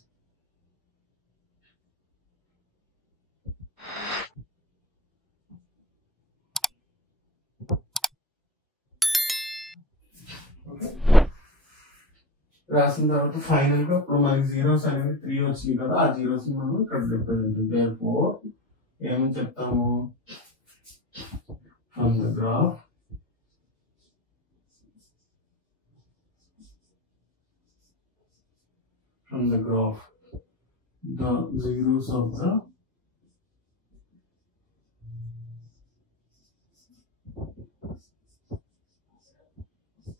రాసిన తర్వాత ఫైనల్ గా ఇప్పుడు మనకి జీరోస్ అనేవి 3 వచ్చినాయి కదా, ఆ జీరోస్ మనం ఇక్కడ రిప్రజెంట్. దేర్ఫోర్ ఏమని చెప్తాము, from the graph the zeros of the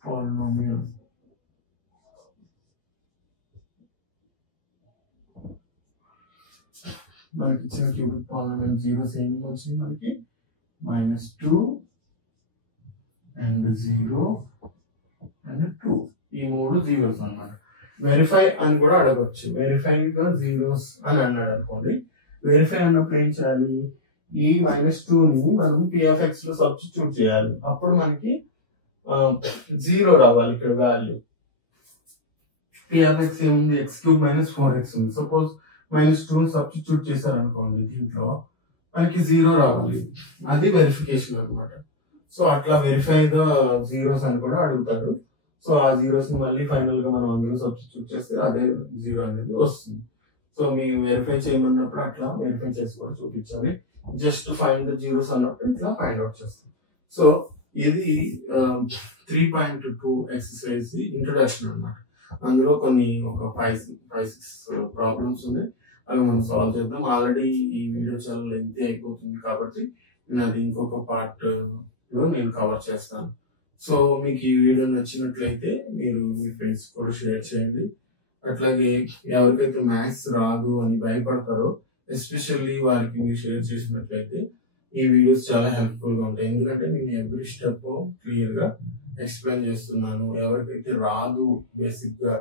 polynomial మనకి ఇచ్చిన క్యూబిక్ పాలినామియల్ జీరోస్ ఏమి వచ్చింది మనకి -2 and 0 and 2. ఈ 3 జీరోస్ అన్నమాట. వెరిఫై అని కూడా అడగచ్చు. వెరిఫై గా జీరోస్ అని అన్నాడు అనుకోండి. వెరిఫై అన్నప్పుడు ఏం చేయాలి, ఈ -2 ని మనం px లో సబ్స్టిట్యూట్ చేయాలి. అప్పుడు మనకి 0 రావాలి ఇక్కడ వాల్యూ. px ఏముంది, x³ - 4x ఉంది. సపోజ్ -2 సబ్స్టిట్యూట్ చేశారనుకోండి, దీంట్లో మనకి 0 రావాలి. అది వెరిఫికేషన్ అన్నమాట. సో అట్లా వెరిఫై ద జీరోస్ అని కూడా అడుగుతాడు. సో ఆ జీరోస్ ని మళ్ళీ ఫైనల్ గా మనం అందులో సబ్స్టిట్యూట్ చేస్తే అదే 0 అనేది వస్తుంది. సో మీరు వెరిఫై చేయమన్నప్పుడు అట్లా వెరిఫై చేసి కూడా చూపించాలి. జస్ట్ ఫైండ్ ద జీరోస్ అన్నప్పుడు ఇట్లా ఫైండ్ అవుట్ చేస్తాం. సో ఇది 3.2 ఎక్సర్సైజ్ ఇంట్రొడక్షన్ అన్నమాట. అందులో కొన్ని ఒక 5-6 ప్రాబ్లమ్స్ ఉన్నాయి. అవి మనం సాల్వ్ చేద్దాం. ఆల్రెడీ ఈ వీడియో చాలా లెంగ్తీ అయిపోతుంది కాబట్టి నేను అది ఇంకొక పార్ట్ లో నేను కవర్ చేస్తాను. సో మీకు ఈ వీడియో నచ్చినట్లయితే మీరు మీ ఫ్రెండ్స్ కూడా షేర్ చేయండి. అట్లాగే ఎవరికైతే మ్యాథ్స్ రాదు అని భయపడతారో ఎస్పెషల్లీ వారికి మీరు షేర్ చేసినట్లయితే ఈ వీడియోస్ చాలా హెల్ప్ఫుల్ గా ఉంటాయి. ఎందుకంటే నేను ఎవ్రీ స్టెప్ క్లియర్ గా ఎక్స్ప్లెయిన్ చేస్తున్నాను. ఎవరికైతే రాదు, బేసిక్ గా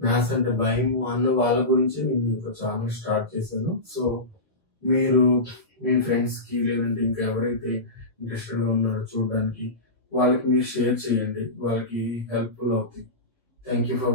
మ్యాథ్స్ అంటే భయం అన్న వాళ్ళ గురించి నేను ఒక ఛానల్ స్టార్ట్ చేశాను. సో మీరు మీ ఫ్రెండ్స్ కి లేదంటే ఇంకా ఎవరైతే ఇంట్రెస్టెడ్ గా ఉన్నారో చూడడానికి వాళ్ళకి మీరు షేర్ చేయండి. వాళ్ళకి హెల్ప్ఫుల్ అవుతుంది. Thank you for